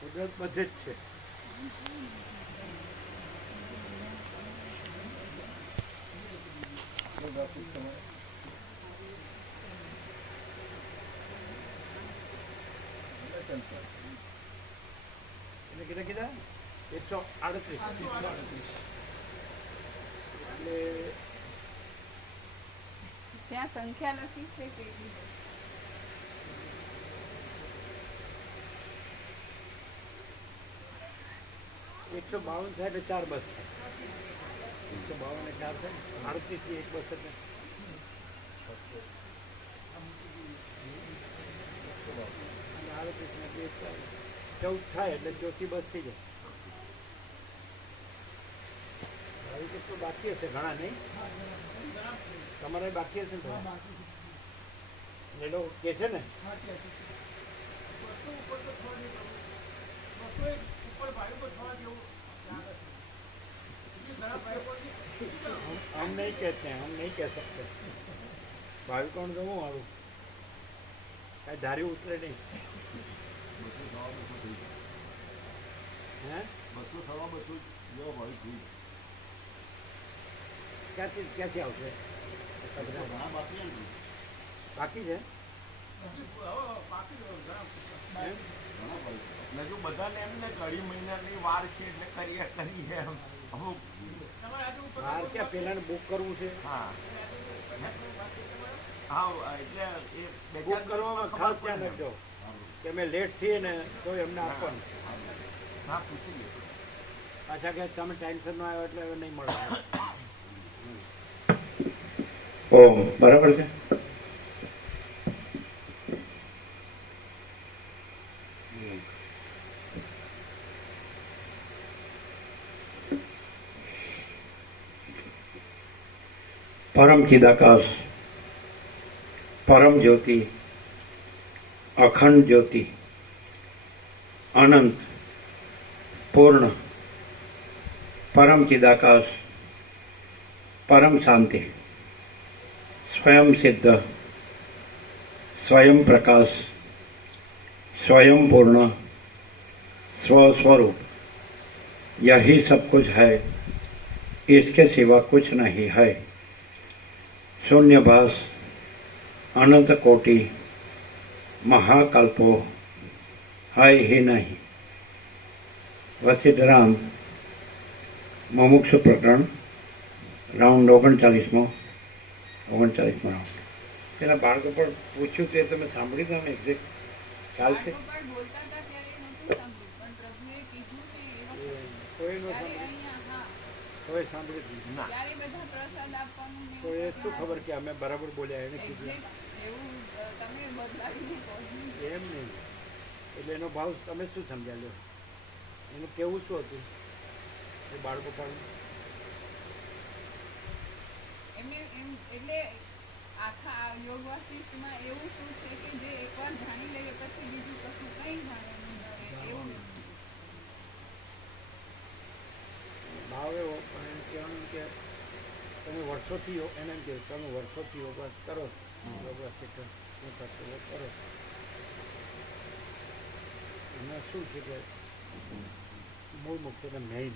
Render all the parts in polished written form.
કુદરત બધે જ છે. એટલે કેટલા 138. એટલે ત્યાં સંખ્યા લખી છે કે 152 થાય એટલે 4 બસ થાય. 152 ને 4 થાય. 38 થી 1 બસ એટલે 38 ને 2 14 થાય એટલે ચોથી બસ થઈ જાય. આવી કેટલું બાકી હશે? ઘણા નહીં? તમારે બાકી હશે ને? એ લોકો કે છે ને हम नहीं कहते हैं, हम नहीं कह सकते. भाभी कौन कहूँ मारू कहीं धारी उतरे नहीं. हैं 200 જેવો ભાવ થઈ. ક્યાંથી આવશે? ઘણા બાકી નથી. બાકી છે હજુ બધાને એમ ને અઢી મહિનાની વાર છે એટલે કરીએ એમ અમુક બહાર ક્યાં પેલાને બુક કરવું છે? હા હા એટલે એ બુક કરવામાં ખાસ ધ્યાન રાખજો કે અમે લેટ થઈએ ને તો એમને આપવાનું. હા પૂછી લે પાછા કે તમે ટાઈમસર ન આવ્યો એટલે નહીં મળે. ઓમ બરાબર છે. परम चिदाकाश, परम ज्योति, अखंड ज्योति, अनंत पूर्ण, परम चिदाकाश, परम शांति, स्वयं सिद्ध, स्वयं प्रकाश, स्वयं पूर्ण, स्वस्वरूप, यही सब कुछ है, इसके सिवा कुछ नहीं है. शून्यभास, अनंत कोटि, महाकल्पो है ही नहीं. वशिष्ठ राम मुमुक्षु प्रकरण राउंड 39 રાઉન્ડ. પેલા બાળકો પણ પૂછ્યું તે તમે સાંભળી તમે એક્ઝેક્ટ ખ્યાલ છે? બોલતા હતા ત્યારે નહોતું સાંભળ્યું, પણ પ્રભુએ કીધું કે એ વખતે કોઈ નો ત્યારે સાંભળી? અહીંયા હા કોઈ સાંભળી જ નહીં. ના ત્યારે બધા પ્રસાદ આપવાનું ને તો એ શું ખબર કે અમે બરાબર બોલ્યા એને કીધું Exact એવું તમે બદલાવીને કહો. એમ નહીં. એટલે એનો ભાવ તમે શું સમજ્યા લો? એનું કેવું શું હતું એ બાળકો પણ એમને એમ એટલે આખા આ યોગ વાસિષ્ઠમાં એવું શું છે કે જે એકવાર જાણી લઈએ પછી બીજું કશું કંઈ જાણવાનું ન રહે એવું નથી. ભાવ એવો પણ એને કહેવાનું કે તમે વર્ષોથી એને એમ કહ્યું તમે વર્ષોથી યોગાસ કરો, યોગાસ શું થશે કરો. એમાં શું છે કે મૂળ મુખ્ય મેઇન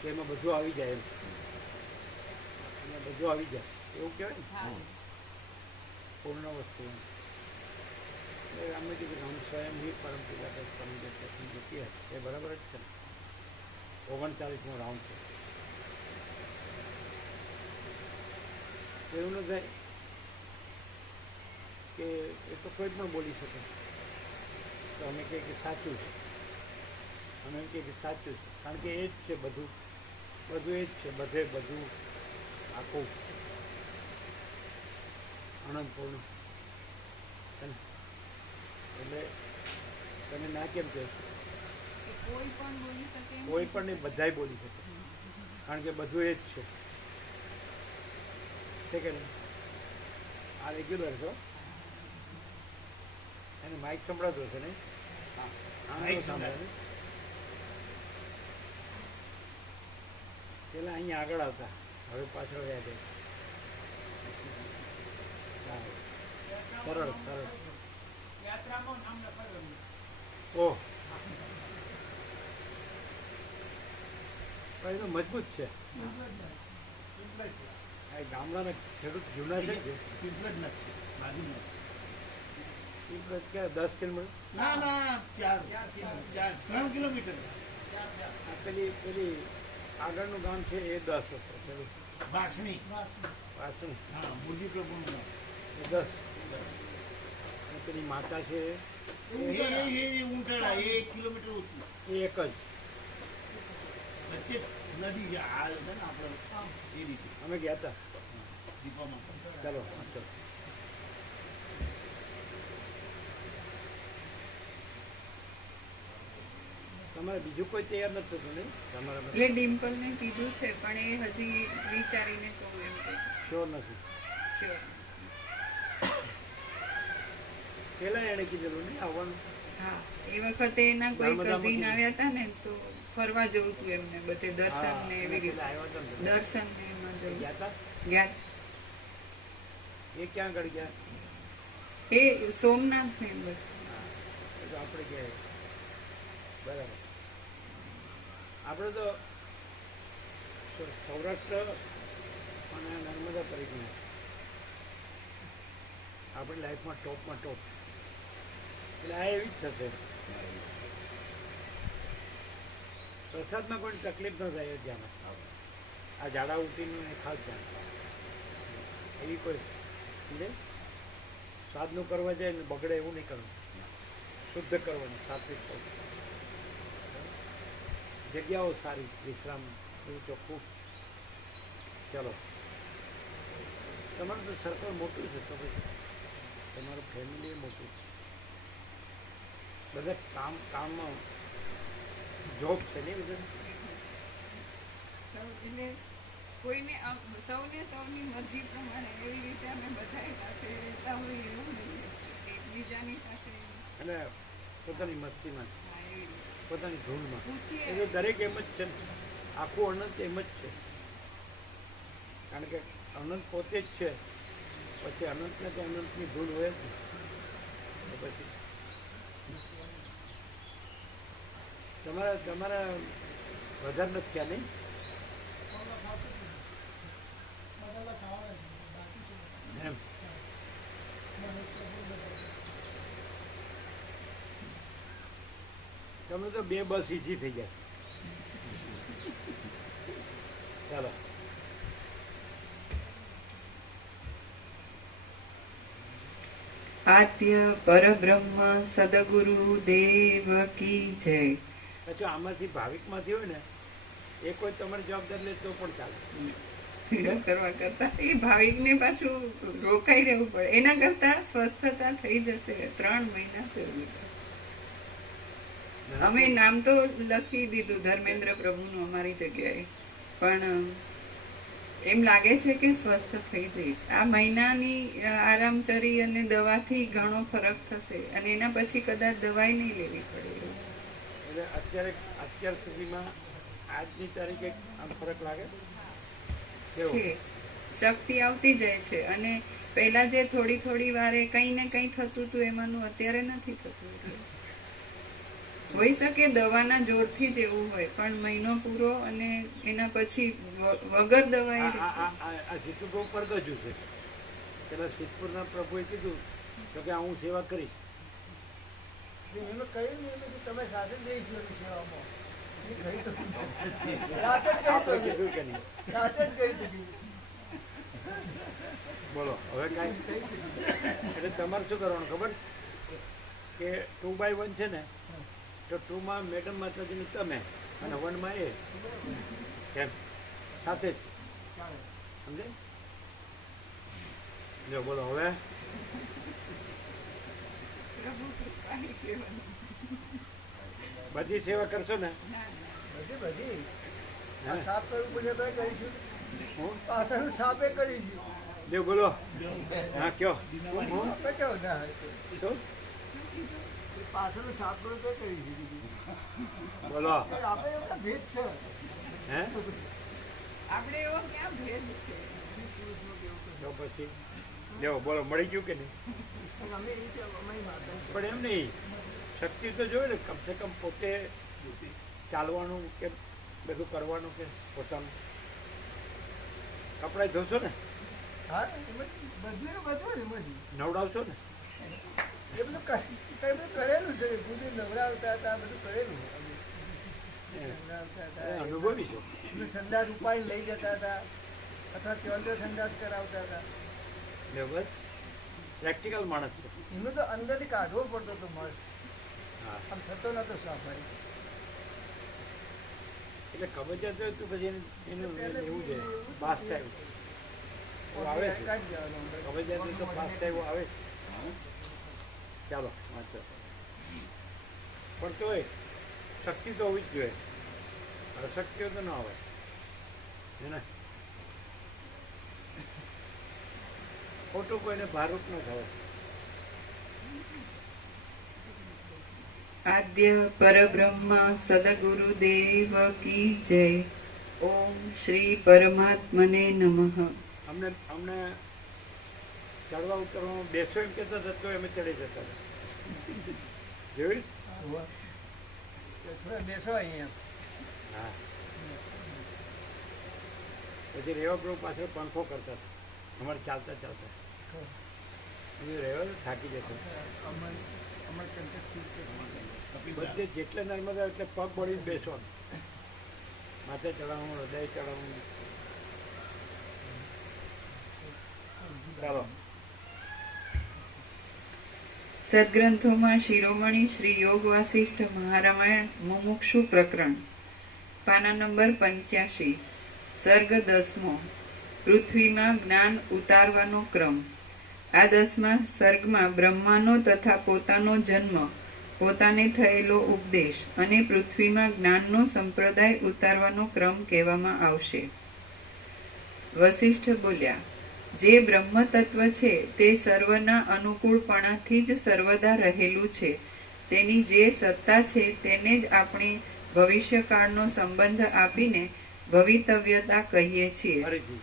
કે એમાં બધું આવી જાય એમાં બધું આવી જાય એવું કહેવાય ને હા પૂર્ણ વસ્તુ. એટલે અમે કીધું હમ સ્વયં ही परम चिदाकाश परम ज्योति है. એ બરાબર જ છે ને. 39મો રાઉન્ડ છે. એવું ન થાય કે એ તો કોઈ પણ બોલી શકે. તો અમે કહીએ કે સાચું છે, અમે એમ કહીએ કે સાચું છે, કારણ કે એ જ છે બધું, બધું એ જ છે, બધે બધું આખું અનંતપૂર્ણ છે ને. એટલે તમે ના કેમ કહો? કે કોઈ પણ બોલી શકે એમ કોઈ પણ નહીં, બધાય બોલી શકે, કારણ કે બધું એ જ છે. છે કે નહીં? આ રેગ્યુલર છો એને માઇક સંભળાતો હશે નહીં? માઇક સંભળાય. પેલા અહીંયા આગળ આવતા, હવે પાછળ રહ્યા છે. સરળ સરળ ઓહ, પણ એ તો મજબૂત છે. આ ગામડાના ખેડૂત જૂના છે કે પીપળજના છે, બાજુના છે. એ બસ ક્યાં 10 કિલોમીટર? ના ના 3 કિલોમીટર. આ પેલી આગળનું ગામ છે એ 10 હશે, પેલું વાસણી. પાછું હા, મુરજી પ્રભુનું ગામ. એ 10. અને પેલી માતા છે એ ઊંટાળા, એ 1 કિલોમીટર ઊંચું. એ એક જ. વચ્ચે નદી છે, હાલ છે ને આપણે એ રીતે અમે ગયા હતા. દીપામાં. ચાલો હા, ચાલો. તમારે બીજું કોઈ તૈયાર નથી થતું નહીં તમારા એટલે ડિમ્પલને કીધું છે પણ એ હજી વિચારીને કહું એમ કે શ્યોર નથી. sure. પેલા એણે કીધેલું નહીં આવવાનું. હા, એ વખતે એના કોઈ નર્મદામાં કઝિન કીધું. આવ્યા હતા ને તો ફરવા જવું હતું એમને બધે દર્શન ને એવી રીતે પેલા આવ્યા હતા ને. દર્શન ને એમાં એ જવું ગયા હતા? ગયા એ ક્યાં આગળ ગયા? એ સોમનાથ ને એમ બધું. એ તો આપણે ગયા. બરાબર. આપણે તો સૌરાષ્ટ્ર અને નર્મદા પરિક્રમા આપણી લાઈફમાં ટોપમાં ટોપ. એટલે આ એવી જ થશે. પ્રસાદમાં કોઈ તકલીફ ન થાય ત્યાંમાં. આ ઝાડા ઉટીનું એ ખાસ ધ્યાન. એવી કોઈ સમજે સાદનું કરવા જાય ને બગડે એવું નહીં કરવું. શુદ્ધ કરવાનું, સાત્વિક કરવું. જગ્યાઓ સારી, વિશ્રામ એવું ચોખ્ખું. ચલો, તમારું તો સર્કલ મોટું છે તો પછી તમારું ફેમિલી મોટું છે. બધા કામમાં જોબ છે ને બધા. એટલે કોઈને સૌને સૌની મરજી પ્રમાણે એવી રીતે અમે બધાય સાથે રહેતા હોઈએ એવું નહીં એકબીજાની સાથે અને પોતાની મસ્તીમાં, હા, એવી રીતે પોતાની ધૂનમાં. પૂછીએ એ તો દરેક એમ જ છે ને. આખું અનંત એમ જ છે. કારણ કે અનંત પોતે જ છે. પછી અનંતને તો અનંતની ધૂન હોય જ ને. તો પછી તમારા વધારે નથી થયા નહીં? એમ તમે તો 2 બસ ઈઝી થઈ જાય. ચાલો, આદ્ય પરબ્રહ્મ સદગુરુ દેવ કી જય. અચ્છા, આમાંથી ભાવિકમાંથી હોય ને એ કોઈ તમારી જવાબદારી લે તો પણ ચાલે. કરવા કરતા એ ભાવિકને પાછું રોકાઈ રહેવું પડે. એના કરતા સ્વસ્થતા થઈ જશે. 3 મહિના જરૂરી. અમે નામ તો લખી દીધું ધર્મેન્દ્ર પ્રભુનું અમારી જગ્યાએ, પણ એમ લાગે છે કે સ્વસ્થ થઈ જઈશ. આ મહિનાની આરામચરી અને દવાથી ઘણો ફરક થશે અને એના પછી કદાચ દવાઈ નહીં લેવી પડે. એટલે અત્યાર સુધીમાં આજની તારીખે આમ ફરક લાગે કેવો? છે શક્તિ આવતી જાય છે અને પહેલા જે થોડી થોડી વારે કંઈ ને કંઈ થતું હતું એમાંનું અત્યારે નથી થતું. હોઈ શકે દવાના જોરથી જ એવું હોય, પણ મહિનો પૂરો અને એના પછી વગર દવાએ આ જીતુભાઈ ઉપર ગજું છે. પેલા સિદ્ધપુરના પ્રભુએ કીધું તો કે હું સેવા કરીશ. એમને કહ્યું ને કે તમે સાથે જ રહીશું એની સેવામાં. એ કહી તો સાથે જ આપણે કહી કીધું કે નહીં? સાથે જ કહી દીધું. બોલો હવે કાંઈ. એટલે તમારે શું કરવાનું ખબર કે 2x1 છે ને, તો 2માં મેડમ માતાજીની તમે અને 1માં એ એમ સાથે જ સમજે. જો બોલો હવે પ્રભુ કૃપાની કહેવાનું. બધી સેવા કરશો ને? બધી બધી હે? આ સાફ કરવું પડે તો કરીશું. હું પાછળનું સાફે કરીશું. જો બોલો. હા કયો આપણે કેવું ના હોય તો. શું એ પાછળનું સાફ કરવું તો કરીશું. બોલો? આપણે એમના ભેદ છે. હે આપણે એવો ક્યાં ભેદ છે? તો પછી જો બોલો, મળી ગયું કે નહીં? અને અમે એ રીતે અમારી માતા પણ એમ નહીં, શક્તિ તો જોઈએ ને, કમસે કમ પોતે ચાલવાનું કે બધું કરવાનું કે પોતાનું કપડાં ધોશો ને, હા એમાંથી બધું ને એમાંથી નવડાવશો ને, એ બધું કઈ બધું કરેલું છે. ખુદ નવરાવતા હતા, બધું કરેલું. નવરાવતા હતા, અનુભવી છો. એમને સંદાસ ઉપાડી લઈ જતા હતા, અથવા ત્યાં સંદાસ કરાવતા હતા. ને બસ પ્રેક્ટિકલ માણસ છે. એમને તો અંદરથી કાઢવો પડતો હતો મસ્ત, હા, આમ થતો નતો સફાઈ. એટલે કબજિયાત હોય તો પછી એનું એવું છે પાસ થાય એવું આવે છે. કાઢી જવાનું અંદર. કબજિયાત તો પાસ થાય એવું આવે છે. ચાલો વાંચો. પણ તોય શક્તિ તો હોવી જ જોઈએ. અશક્તિઓ તો ન આવે એને ખોટું કોઈને ભારૂપ ન થવાય. આદ્ય પરબ્રહ્મ સદગુરુદેવ કી જય. ઓમ શ્રી પરમાત્મને નમઃ. અમને ચડવા ઉતરવામાં બેસો એમ કહેતા હતા તો અમે ચડી જતા હતા. જોયું? હોવા. તો થોડા બેસો અહીંયા. હા. પછી રેવા પ્રભુ પાછળ પંખો કરતા હતા અમારે ચાલતા ચાલતા. રહેવા થાકી જતો. અમારે બધે જેટલે નર્મદા એટલે પગ બળી બેસવાનું, માથે ચડાવવાનું, હૃદય ચડાવવાનું. ચાલો. સદગ્રંથોમાં શિરોમણી શ્રી યોગ વાસિષ્ઠ મહારામાયણ મુમુક્ષુ પ્રકરણ, પાના નંબર 85, સર્ગ 10મો, પૃથ્વીમાં જ્ઞાન ઉતારવાનો ક્રમ. આ 10મા સર્ગમાં બ્રહ્માનો તથા પોતાનો જન્મ, પોતાને થયેલો ઉપદેશ અને પૃથ્વીમાં જ્ઞાનનો સંપ્રદાય ઉતારવાનો ક્રમ કહેવામાં આવશે. વસિષ્ઠ બોલ્યા, જે બ્રહ્મ તત્વ છે તે સર્વના અનુકૂળપણાથી જ સર્વદા રહેલું છે. તેની જે સત્તા છે તેને જ આપણે ભવિષ્યકાળનો સંબંધ આપીને ભવિતવ્યતા કહીએ છીએ. ફરીથી.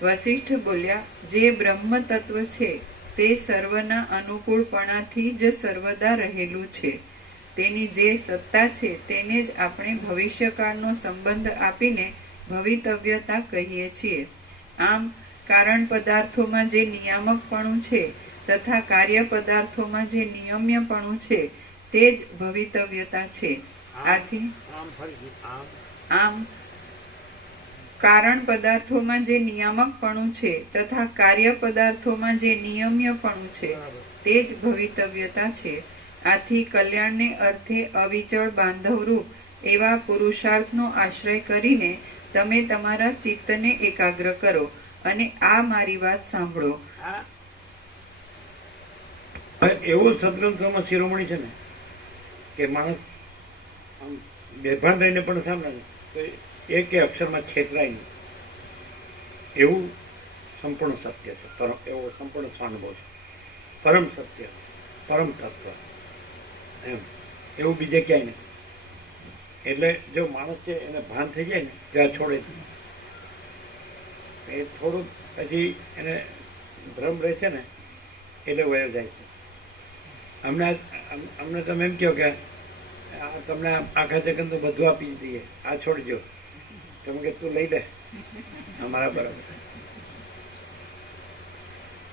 વસિષ્ઠ બોલ્યા, જે બ્રહ્મ તત્વ છે તે સર્વના અનુકૂળપણાથી જ સર્વદા રહેલું છે. તેની જે સત્તા છે તેને જ આપણે ભવિષ્યકાળનો સંબંધ આપીને ભવિતવ્યતા કહીએ છીએ. આમ કારણ પદાર્થોમાં જે નિયામકપણું છે તથા કાર્ય પદાર્થોમાં જે નિયમ્યપણું છે તે જ ભવિતવ્યતા છે. આથી આમ ફરીથી. આમ કારણ પદાર્થોમાં જે નિયામકપણું છે તથા કાર્ય પદાર્થોમાં જે નિયમ્યપણું છે બરાબર. તે જ ભવિતવ્યતા છે. આથી કલ્યાણને અર્થે અવિચળ બાંધવરૂપ એવા પુરુષાર્થનો આશ્રય કરીને તમે તમારા ચિત્તને એકાગ્ર કરો અને આ મારી વાત સાંભળો. આ એવું સદગ્રંથોમાં શિરોમણી છે ને કે માણસ આમ બેભાન રહીને પણ સાંભળે ને તો એક અક્ષરમાં છેતરાય નહીં એવું સંપૂર્ણ સત્ય છે. એવો સંપૂર્ણ સ્વાનુભવ છે. પરમ સત્ય, પરમ તત્વ એમ એવું બીજે ક્યાંય નહીં. એટલે જો માણસ છે એને ભાન થઈ જાય ને ત્યાં છોડે જ નહીં. એ થોડુંક હજી એને ભ્રમ રહે છે ને એટલે વયો જાય છે. અમને તમે એમ કહો કે તમને આખા જગત તો બધું આપી દઈએ, આ છોડજો, તમે કે તું લઈ લે અમારા બરાબર.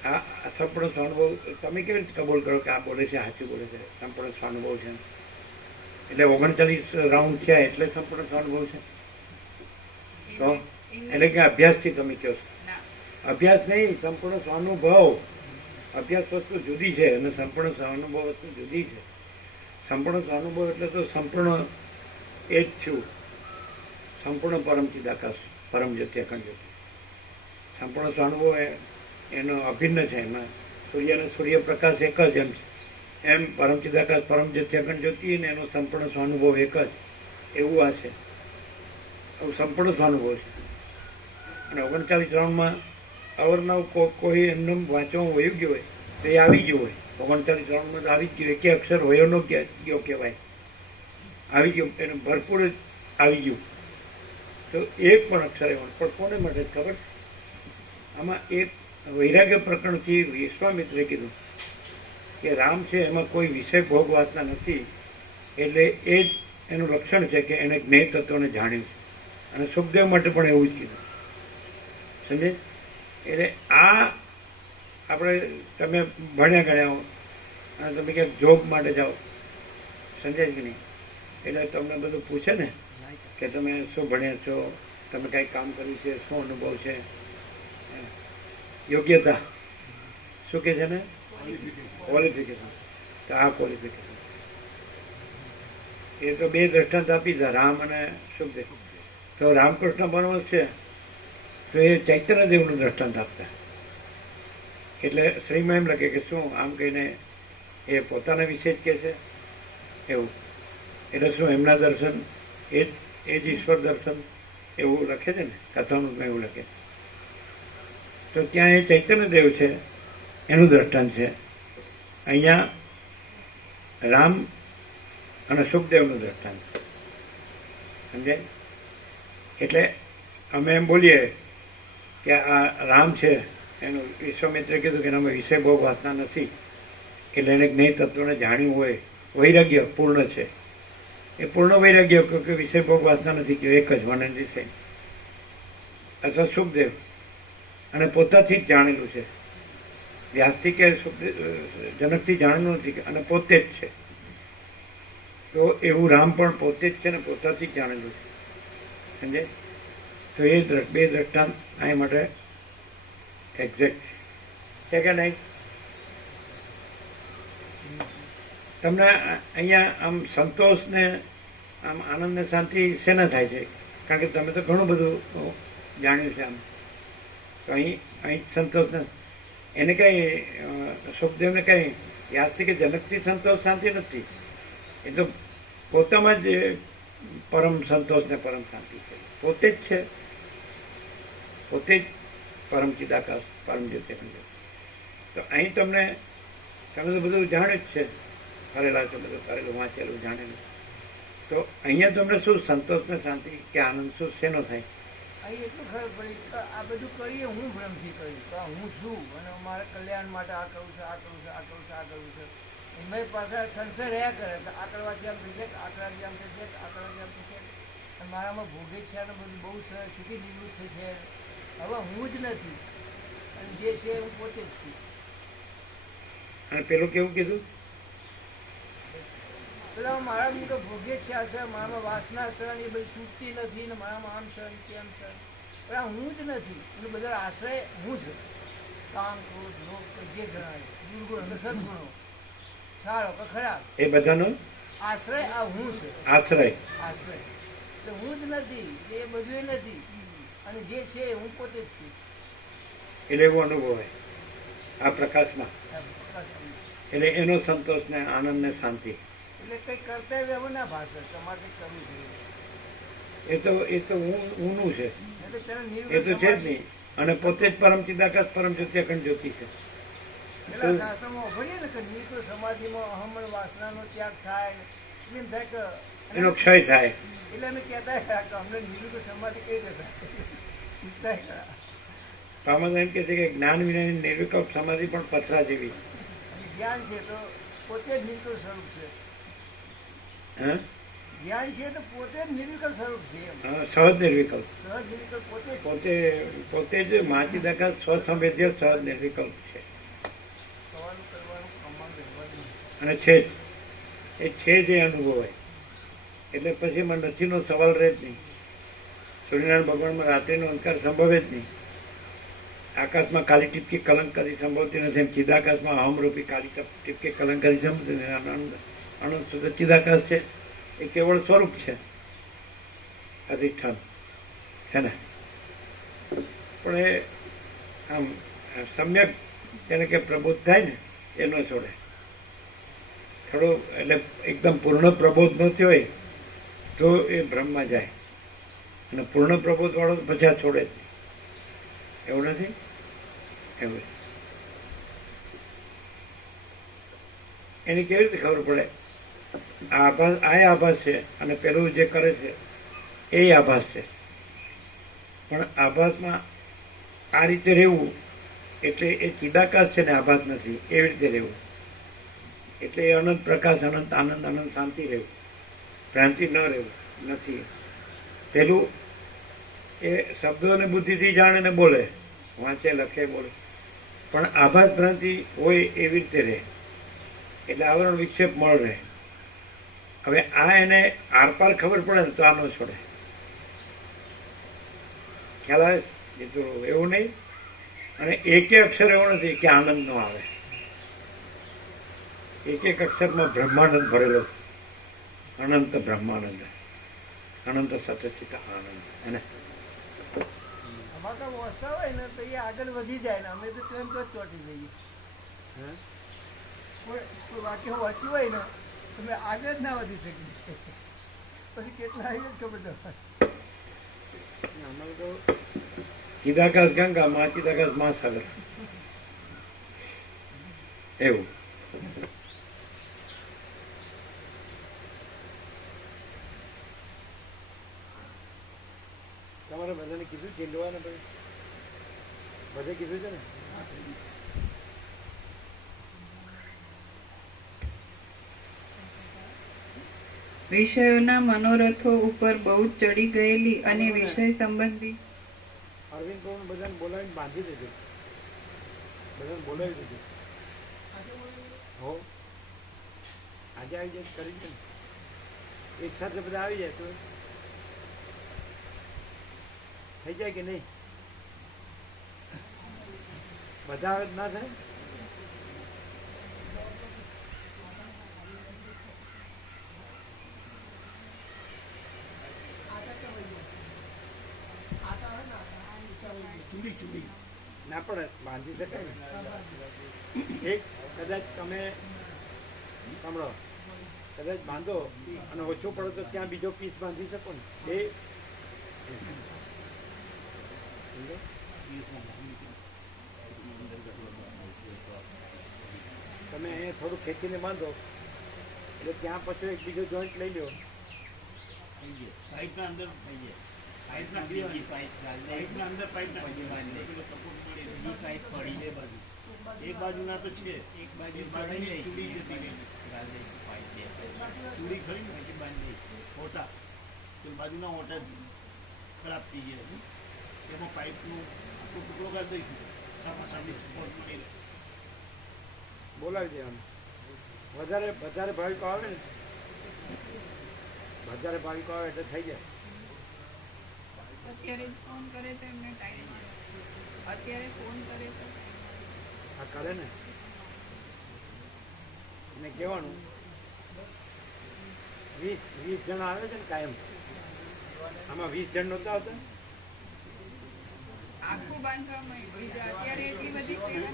આ સંપૂર્ણ સ્વાનુભવ તમે કેવી રીતે કબૂલ કરો કે આ બોલે છે સાચું બોલે છે? સંપૂર્ણ સ્વાનુભવ છે એટલે 39 રાઉન્ડ થયા એટલે સંપૂર્ણ સ્વાનુભવ છે. તો એટલે કે અભ્યાસથી તમે કહો છો? અભ્યાસ નહીં, સંપૂર્ણ સ્વાનુભવ. અભ્યાસ વસ્તુ જુદી છે અને સંપૂર્ણ સ્વાનુભવ વસ્તુ જુદી છે. સંપૂર્ણ સ્વાનુભવ એટલે તો સંપૂર્ણ એ જ થયું, સંપૂર્ણ પરમ ચિદાકાશ, પરમ જ્યોતિ, અખંડ જ્યોતિ. સંપૂર્ણ સ્વાનુભવ એનો અભિન્ન છે. એમાં સૂર્ય અને સૂર્યપ્રકાશ એક જ એમ છે. એમ પરમ ચિદાકાશ, પરમ જ્યોતિ, અખંડ જ્યોતિ ને એનો સંપૂર્ણ સ્વાનુભવ એક જ. એવું આ છે, એવું સંપૂર્ણ સ્વાનુભવ છે. અને 39 રાઉન્ડમાં અવરનવ કોઈ એમને વાંચવામાં વયું ગયું હોય તો એ આવી ગયું હોય. 39 રાઉન્ડમાં તો આવી જ ગયું, એક અક્ષર વયો ન ગયો કહેવાય, આવી ગયું, એને ભરપૂર જ આવી ગયું. તો એક પણ અક્ષર એવો પણ કોને માટે ખબર છે? આમાં એ વૈરાગ્ય પ્રકરણથી વિશ્વામિત્રે કીધું કે રામ છે એમાં કોઈ વિષય ભોગ વાસના નથી, એટલે એ જ એનું લક્ષણ છે કે એને જ્ઞેય તત્વને જાણ્યું છે. અને સુખદેવ માટે પણ એવું જ કીધું, સમજે. એટલે આ આપણે તમે ભણ્યા ગણ્યા હો અને તમે ક્યાંક જોબ માટે જાઓ, સમજાય કે નહીં, એટલે તમને બધું પૂછે ને કે તમે શું ભણ્યા છો, તમે કાંઈ કામ કર્યું છે, શું અનુભવ છે, યોગ્યતા શું કે છે ને, ક્વોલિફિકેશન. તો આ ક્વોલિફિકેશન એ તો બે દ્રષ્ટાંત આપી દીધા, રામ અને સુખદેવ. તો રામકૃષ્ણ પરમહંસ છે તો એ ચૈતન્યદેવનું દ્રષ્ટાંત આપતા. એટલે શ્રીમાં એમ લખે કે શું આમ કહીને એ પોતાના વિશે જ કહે છે એવું. એટલે શું એમના દર્શન એ જ ઈશ્વર દર્શન એવું લખે છે ને, કથાનું એવું લખે. તો ત્યાં એ ચૈતન્યદેવ છે એનું દ્રષ્ટાંત છે, અહીંયા રામ અને સુખદેવનું દ્રષ્ટાંત, સમજાય. એટલે અમે એમ બોલીએ કે આ રામ છે એનું વિશ્વામિત્રે કીધું કે એનામાં વિષય બહુ વાસના નથી, એટલે એને જ્ઞેય તત્વને જાણ્યું હોય, વૈરાગ્ય પૂર્ણ છે. એ પૂર્ણ વૈરાગ્ય કે વિષય ભોગ વાસના નથી કે એક જ વન વિષય. અથવા સુખદેવ અને પોતાથી જ જાણેલું છે, વ્યાસથી કે જનકથી જાણેલું નથી અને પોતે જ છે. તો એવું રામ પણ પોતે જ છે ને પોતાથી જ જાણેલું છે, સમજે. તો એ બે દ્રષ્ટાંત આ માટે એક્ઝેક્ટ છે કે નહીં. તમને અહીંયા આમ સંતોષ ને આમ આનંદ ને શાંતિ શેના થાય છે? કારણ કે તમે તો ઘણું બધું જાણ્યું છે આમ. તો અહીં સંતોષ ને એને કઈ સુખદેવને કઈ યાદથી કે જનકથી સંતોષ શાંતિ નથી. એ તો પોતામાં જ પરમ સંતોષ ને પરમ શાંતિ છે, પોતે જ છે, પોતે જ પરમ ચિદાકાશ પરમ જ્યોતિ. તો અહીં તમે તો બધું જાણ્યું જ છે, ફરેલા છો, બધું કરેલું વાંચેલું જાણેલું. તો અહીંયા તમને શું સંતોષ ને શાંતિ કે આનંદ શું શેનો થાય? અહીં એટલું ખબર પડી કે આ બધું કરીએ હું ભ્રમથી કર્યું કે હું છું અને મારા કલ્યાણ માટે આ કરું છું, આ કરું છું, આ કરું છું, આ કરું છું. એમાં પાછા સંશય રહ્યા કરે તો આકડવાથી આમ થઈ જાય, આકડાથી આમ થઈ જાય, આકડાથી આમ થઈ જાય. અને મારામાં ભોગે છે અને બધું બહુ સુખી નિવૃત્ત છે. હવે હું જ નથી અને જે છે હું પોતે જ છું. અને પેલું કેવું કીધું? પેલા મારા મુકે ભોગે છે, મારામાં વાસના છે એ બધી છૂટતી નથી ને મારામાં આમ છે તેમ છે. પણ હું જ નથી, એનો બધા આશ્રય હું જ. કામ, ક્રોધ, લોભ જે ગણાય, દુર્ગુણ અને સદગુણો, સારો કે ખરાબ, એ બધાનો આશ્રય આ હું છે. આશ્રય આશ્રય એટલે હું જ નથી, એ બધું નથી, અને જે છે હું પોતે જ છું. એટલે એવો અનુભવ હોય આ પ્રકાશમાં. એટલે એનો સંતોષ ને આનંદ ને શાંતિ. એટલે કઈ કરતા જ હવે ના ભાષે તમારે કંઈક કરવું જોઈએ. એ તો ઊનું છે, એટલે તેને એ તો છે જ નહીં. અને પોતે જ પરમ ચિદાકાશ પરમ જ્યોતિ અખંડ જ્યોતિ છે. પેલા શાસ્ત્રમાં ભણીએ ને કે નિર્ગુણ સમાધિમાં અહમ વાસનાનો ત્યાગ થાય, એમ થાય કે એનો ક્ષય થાય. એટલે અમે કહેતા હતા કે અમને નિર્ગુણ સમાધિ કઈ રીતે થાય. પામદ એમ કે છે કે જ્ઞાન વિનાની નિર્વિકલ્પ સમાધિ પણ પથરા જેવી. જ્ઞાન છે તો પોતે જ નિર્ગુણ સ્વરૂપ છે. હા, જ્ઞાન છે તો પોતે જ નિર્વિકલ્પ સ્વરૂપ છે. સહજ નિર્વિકલ્પ, સહજ નિર્વિકલ્પ પોતે જ પોતે જ મહાચિદાકાશ સ્વસંવેદ્ય સહજ નિર્વિકલ્પ છે. કરવાનું પ્રમાણ રહેવાનું. અને છે જ એ છે જે અનુભવ હોય. એટલે પછી એમાં નથીનો સવાલ રહે જ નહીં. સૂર્યનારાયણ ભગવાનમાં રાત્રિનો અંધકાર સંભવે જ નહીં. આકાશમાં કાલી ટીપકી કલંક કદી સંભવતી નથી, એમ ચિદાકાશમાં અહમરૂપી કાલી ટીપકી કલંક કદી સંભવતી નથી. અનંત શુદ્ધ ચિદાકાશ છે, એ કેવળ સ્વરૂપ છે, અધિષ્ઠાન છે ને. પણ એ આમ સમ્યક એને કે પ્રબોધ થાય ને એ ન છોડે. થોડો એટલે એકદમ પૂર્ણ પ્રબોધ ન થયો હોય તો એ ભ્રમમાં જાય, અને પૂર્ણ પ્રબોધ વાળો પછી આ છોડે જ નહીં. એવું નથી? એવું એની કેવી રીતે ખબર પડે? આ આભાસ છે અને પેલું જે કરે છે એ આભાસ છે. પણ આભાસમાં આ રીતે રહેવું એટલે એ ચિદાકાશ છે ને આભાસ નથી, એવી રીતે રહેવું. એટલે એ અનંત પ્રકાશ, અનંત આનંદ, અનંત શાંતિ રહેવું, ભ્રાંતિ ન રહેવું નથી. પેલું એ શબ્દો અને બુદ્ધિથી જાણે ને બોલે, વાંચે, લખે, બોલે, પણ આભાસ ભ્રાંતિ હોય એવી રીતે રહે, એટલે આવરણ વિક્ષેપ મળ રહે. હવે આ એને આરપાર ખબર પડે ને તો આ ન છોડે. ખ્યાલ આવે? એવું નહીં. અને એક અક્ષર એવો નથી કે આનંદ નો આવે. એક અક્ષરમાં બ્રહ્માનંદ ભરેલો, અનંત બ્રહ્માનંદ, અનંત સતચિત આનંદ. અને અમારે તો વાંચતા હોય ને તો એ આગળ વધી જાય ને અમે તો તેમ તો જ ચોંટી જઈએ. કોઈ વાક્ય વાંચ્યું હોય ને તમે આગળ જ ના વધી શકીએ. પછી કેટલા આવી જ ખબર પડે. અમારે તો ચિદાકાશ ગંગા માં, ચિદાકાશ મહાસાગર, એવું. તમારે બધાને કીધું ચીંડવા ને પછી બધે કીધું છે ને? વિષયોના મનોરથો ઉપર બહુ જ ચડી ગયેલી અને વિષય સંબંધી અરવિંદ પ્રભુ બધાને બોલાવીને બાંધી દીધું, બધાને બોલાવી દીધું. હો આજે આવી જાય કરી દે ને, એક સાથે બધા આવી જાય તો થઈ જાય કે નહીં? બધા આવે ના થાય? ના પડે, બાંધી શકાય ને. એક કદાચ તમે સાંભળો, કદાચ બાંધો અને ઓછો પડે તો ત્યાં બીજો પીસ બાંધી શકો ને. એ તમે અહીંયા થોડું ખેંચીને બાંધો એટલે ત્યાં પછી એક બીજો જોઈન્ટ લઈ લો. પાઇપના અંદર થઈ જાય, પાઇપના બીજી પાઇપના અંદર પાઇપ નાખી બાંધી દે, સપોર્ટ મળે, બીજી પાઇપ પડી બે બાજુ, એક બાજુ ના તો છે, એક બાજુ ચૂડી જતી રહી, ચૂડી ખરી ને પછી બાંધી દે ઓટા, તો બાજુના ઓટા ખરાબ થઈ ગયા, એમાં પાઇપનું આખો ટુકડો કાઢી દઈશું, સામે સપોર્ટ મળી રહે. બોલાવી દેવાનું. વધારે ભાવિકો આવે ને, વધારે ભાવિકો આવે એટલે થઈ જાય. અત્યારે ફોન કરે તો એમને ટાઈમ અત્યારે ફોન કરે તો આ કરે ને એને કહેવાનું 20 જણા આવે છે ને કાયમ, આમાં 20 જણ નહોતા આવતા. આખું બાંધવામાં અત્યારે એટલી બધી સેવા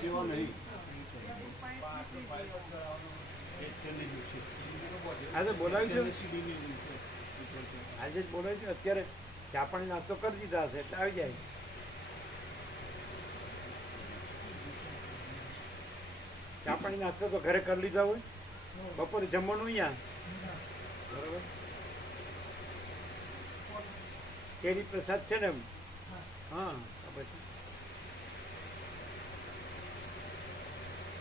સેવા નહીં. આજે બોલાવી છે, આજે જ બોલાવી છે. અત્યારે ચા પાણી નાસ્તો કરી દીધા હશે એટલે આવી જાય. ચા પાણી નાસ્તો તો ઘરે કરી લીધા હોય, બપોરે જમવાનું અહીંયા બરાબર. કેરી પ્રસાદ છે ને એમ. હા પછી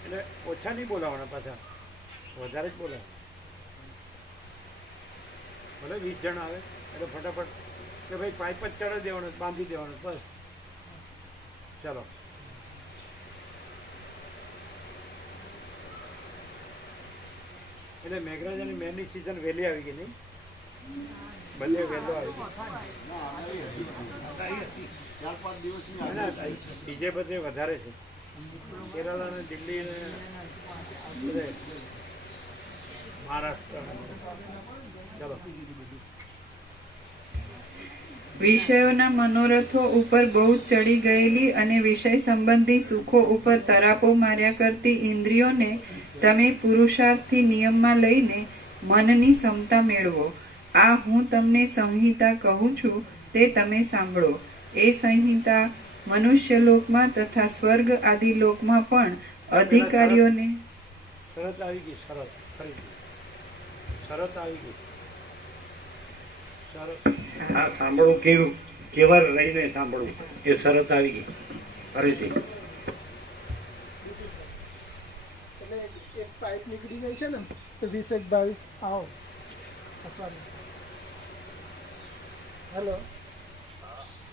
એટલે ઓછા નહીં બોલાવાના, પાછા વધારે જ બોલાવે. ભલે 20 જણ આવે એટલે ફટાફટ કે ભાઈ પાઇપ જ ચડાવી દેવાનું, બાંધી દેવાનું, બસ ચાલો. એટલે મેઘરાજાની મેની સિઝન વહેલી આવી ગઈ નહીં, બધે વહેલો આવી ગયો. 4-5 દિવસની બીજે બધે વધારે છે, કેરળ અને દિલ્હી ને બધે મહારાષ્ટ્ર. ચાલો. વિષયોના મનોરથો ઉપર બહુ ચડી ગયેલી અને વિષય સંબંધી સુખો ઉપર તરાપો માર્યા કરતી ઇન્દ્રિયોને તમે પુરુષાર્થથી નિયમમાં લઈને મનની ક્ષમતા મેળવો. આ હું તમને સંહિતા કહું છું તે તમે સાંભળો. એ સંહિતા મનુષ્ય લોકમાં તથા સ્વર્ગ આદિ લોકમાં પણ અધિકારીઓને શરત આવી ગઈ, શરત ફરીથી શરત આવી ગઈ. શરત આ સાંભળવું કેવું, કેવા રહીને સાંભળવું, એ શરત આવી ગઈ ફરીથી. એટલે એક પાઇપ નીકળી ગઈ છે ને તો 20 ભાઈ આવો હેલો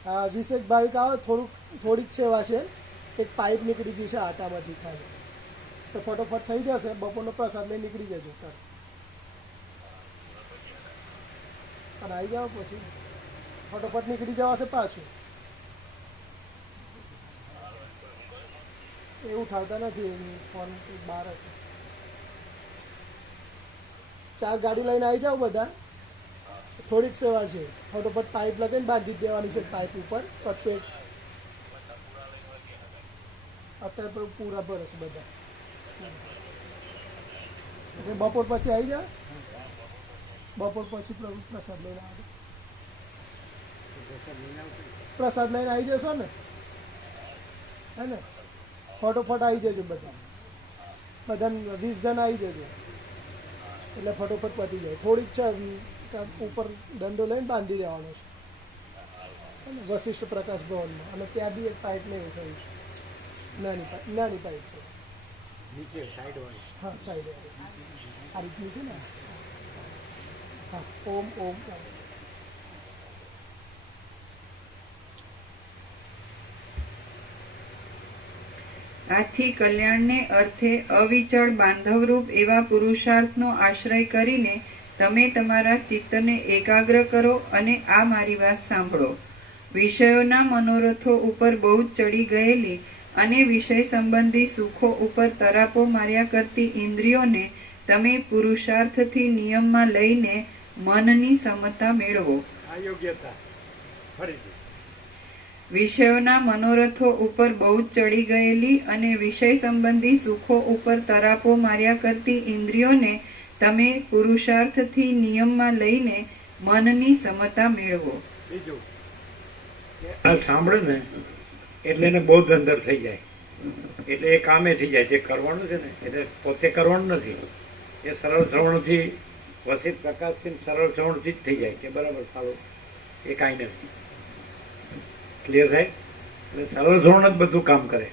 હા 20 ભાઈ આવો થોડીક સેવા છે એક પાઇપ નીકળી ગઈ છે આટામાંથી ખાલી તો ફટોફટ થઈ જશે બપોરનો પ્રસાદ લઈ નીકળી જજો અને આવી જાઓ પછી ફટોફટ નીકળી જવાશે પાછું એ ઉઠાવતા નથી ફોન બહાર હશે 4 ગાડી લઈને આવી જાઓ બધા થોડીક સેવા છે ફટોફટ પાઇપ લગાવીને બાંધી દેવાની છે પાઇપ ઉપર કટપેટ અત્યારે પૂરા ભરશે બધા એટલે બપોર પછી આવી જાઓ બપોર પછી પ્રસાદ લઈને આવે પ્રસાદ લઈને આવી જશો ને હે ને ફટોફટ આવી જજો બધા 20 જણ આવી જજો એટલે ફટોફટ પતી જાય થોડીક છે ઉપર દંડો લઈને બાંધી દેવાનો છે વશિષ્ઠ પ્રકાશ ભવનમાં અને ત્યાં બી એક પાઇપ નહીં થયું છે નાની પાઇપ નીચે સાઈડ વાળી હા સાઈડ આ રીતની છે ને હા ઓમ ઓમ ઓમ આથી કલ્યાણને અર્થે અવિચળ બાંધવરૂપ એવા પુરુષાર્થનો આશ્રય કરીને તમે તમારા ચિત્તને એકાગ્ર કરો અને આ મારી વાત સાંભળો. વિષયોના મનોરથો ઉપર બહુ જ ચડી ગયેલી અને વિષય સંબંધી સુખો ઉપર તરાપો માર્યા કરતી ઇન્દ્રિયોને તમે પુરુષાર્થથી નિયમમાં લઈને મનની સમતા મેળવો. આ યોગ્યતા ફરીથી વિષયોના મનોરથો ઉપર બહુ જ ચડી ગયેલી અને વિષય સંબંધી સુખો ઉપર તરાપો માર્યા કરતી ઇન્દ્રિયોને તમે પુરુષાર્થથી નિયમમાં લઈને મનની સમતા મેળવો. બીજું સાંભળે ને એટલે એને બહુ જ અંદર થઈ જાય એટલે એ કામે થઈ જાય જે કરવાનું છે ને એટલે પોતે કરવાનું નથી એ સરળ શ્રવણથી વસિત પ્રકાશથી સરળ શ્રવણથી જ થઈ જાય કે બરાબર સારું એ કાંઈ નથી ક્લિયર થાય એટલે સરળ શ્રવણ જ બધું કામ કરે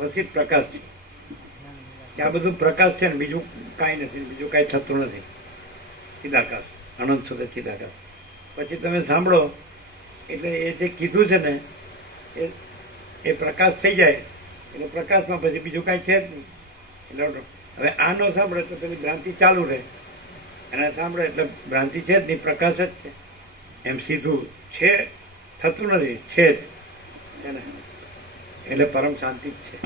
વસિત પ્રકાશથી કે આ બધું પ્રકાશ છે ને બીજું કાંઈ નથી બીજું કાંઈ થતું નથી ચિદાકાશ અનંત સુધી ચિદાકાશ પછી તમે સાંભળો એટલે એ જે કીધું છે ને એ પ્રકાશ થઈ જાય એટલે પ્રકાશમાં પછી બીજું કાંઈ છે જ નહીં એટલે હવે આ ન સાંભળે તો પેલી ભ્રાંતિ ચાલુ રહે એને સાંભળે એટલે ભ્રાંતિ છે જ નહીં પ્રકાશ જ છે એમ સીધું છે થતું નથી છે જ એને એટલે પરમ શાંતિ જ છે.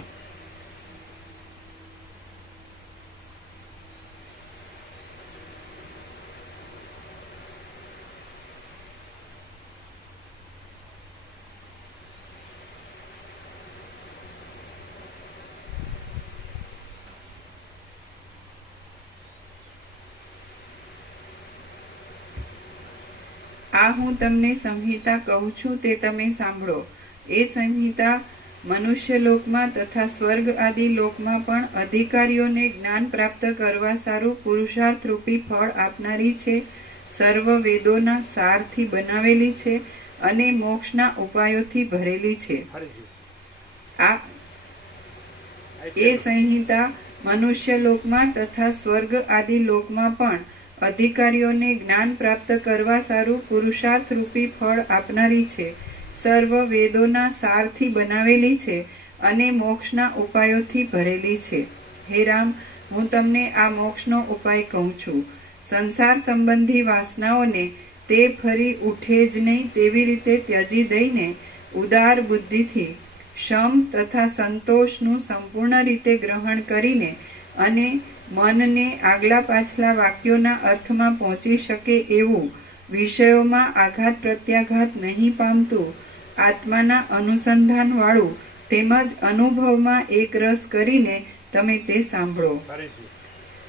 આ હું તમને સંહિતા કહું છું તે તમે સાંભળો. એ સંહિતા મનુષ્ય લોકમાં તથા સ્વર્ગ આદિ લોકમાં પણ અધિકારીઓને જ્ઞાન પ્રાપ્ત કરવા સારું પુરુષાર્થ રૂપી ફળ આપનારી છે. સર્વ વેદોના સારથી બનાવેલી છે અને મોક્ષના ઉપાયોથી ભરેલી છે. આ એ સંહિતા મનુષ્ય લોકમાં તથા સ્વર્ગ આદિ લોકમાં પણ અધિકારીઓને જ્ઞાન પ્રાપ્ત કરવા સારું પુરુષાર્થ રૂપી ફળ આપનારી છે. સર્વ વેદોના સારથી બનાવેલી છે અને મોક્ષના ઉપાયોથી ભરેલી છે. હે રામ, હું તમને આ મોક્ષનો ઉપાય કહું છું. સંસાર સંબંધી વાસનાઓને તે ફરી ઉઠે જ નહીં તેવી રીતે ત્યજી દઈને ઉદાર બુદ્ધિથી શમ તથા સંતોષનું સંપૂર્ણ રીતે ગ્રહણ કરીને અને મનને આગલા પાછલા વાક્યોના અર્થમાં પહોંચી શકે એવું વિષયોમાં આઘાત પ્રત્યાઘાત નહીં પામતું આત્માના અનુસંધાન વાળું તેમજ અનુભવમાં એક રસ કરીને તમે તે સાંભળો.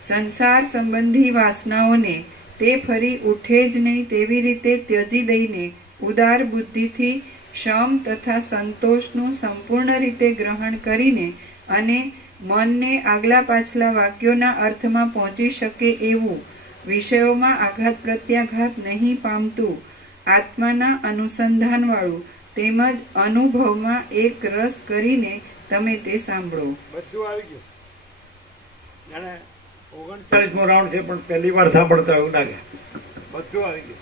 સંસાર સંબંધી વાસનાઓને તે ફરી ઉઠે જ નહીં તેવી રીતે ત્યજી દઈને ઉદાર બુદ્ધિથી શમ તથા સંતોષનું સંપૂર્ણ રીતે ગ્રહણ કરીને અને મનને આગલા પાછલા વાક્યોના અર્થમાં પહોંચી શકે એવું વિષયોમાં આઘાત પ્રત્યાઘાત નહીં પામતું આત્માના અનુસંધાન વાળું તેમજ અનુભવમાં એક રસ કરીને તમે તે સાંભળો. બધું આવી ગયું જાણે 39 40મો રાઉન્ડ છે પણ પહેલી વાર સાંભળતા એવું લાગે. બધું આવી ગયું.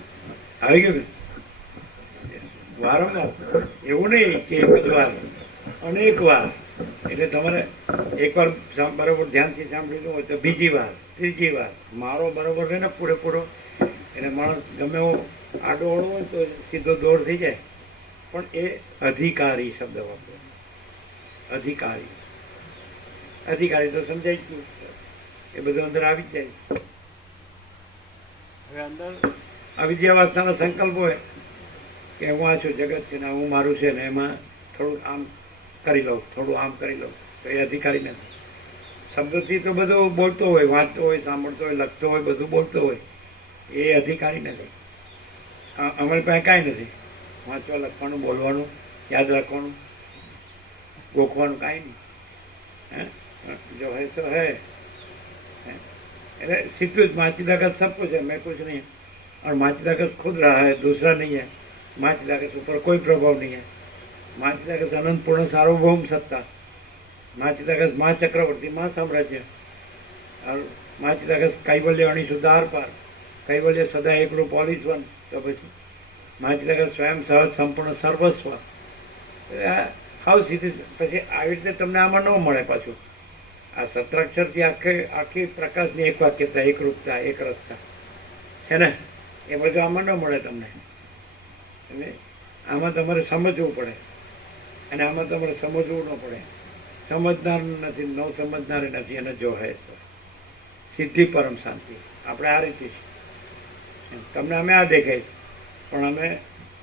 આવી ગયું ને? વારંવાર એવું નહીં કે એક જ વાર, અનેક વાર. એટલે તમારે એકવાર બરોબર ધ્યાનથી સાંભળેલું હોય તો બીજી વાર, ત્રીજી વાર મારો બરોબર રહે ને પૂરેપૂરો, એટલે માણસ ગમે એવો આડો અવળો હોય તો સીધો દોર થઈ જાય. પણ એ અધિકારી શબ્દ વાપરે. અધિકારી, અધિકારી તો સમજાય જ નહીં. એ બધું અંદર આવી જ જાય. હવે અંદર અવિદ્યાવાસનાનો સંકલ્પ હોય કે હું આ છું, જગત છે ને હું મારું છે ને એમાં થોડું આમ કરી લઉં, થોડું આમ કરી લઉં, તો એ અધિકારી નથી. શબ્દથી તો બધું બોલતો હોય, વાંચતો હોય, સાંભળતો હોય, લખતો હોય, બધું બોલતો હોય, એ અધિકારી નથી. અમારી પાસે કાંઈ નથી. વાંચવા, લખવાનું, બોલવાનું, યાદ રાખવાનું, ગોખવાનું કાંઈ નહીં. જો હે તો હે. એટલે સીધું જ माँ चिदाकत सब कुछ है, मैं कुछ नहीं, और माँ चिदाकत खुद रहा है, दूसरा नहीं है. माँ चिदाकत ऊपर कोई प्रभाव नहीं है. माँ चिदाकत अनंत पूर्ण सार्वभौम सत्ता. माँ चिदाकत माँ चक्रवर्ती, माँ साम्राज्य, और माँ चिदाकत कैवल्य अणिशुद्धार पार, कैवल्य सदा एक रूप ऑल इज वन. तो પછી माँ चिदाकत स्वयं સહજ સંપૂર્ણ સર્વસ્વ. હાવ સીધી. પછી આવી રીતે તમને આમાં ન મળે પાછું. આ સત્રાક્ષરથી આખી પ્રકાશની એક વાક્યતા, એક રૂપતા, એક રસતા છે ને, એ બધું આમાં ન મળે તમને. અને આમાં તમારે સમજવું પડે, અને આમાં તમારે સમજવું ન પડે. સમજનાર નથી, ન સમજનાર નથી, એને જો હે સિદ્ધિ પરમ શાંતિ. આપણે આ રીતે છે. તમને અમે આ દેખાય, પણ અમે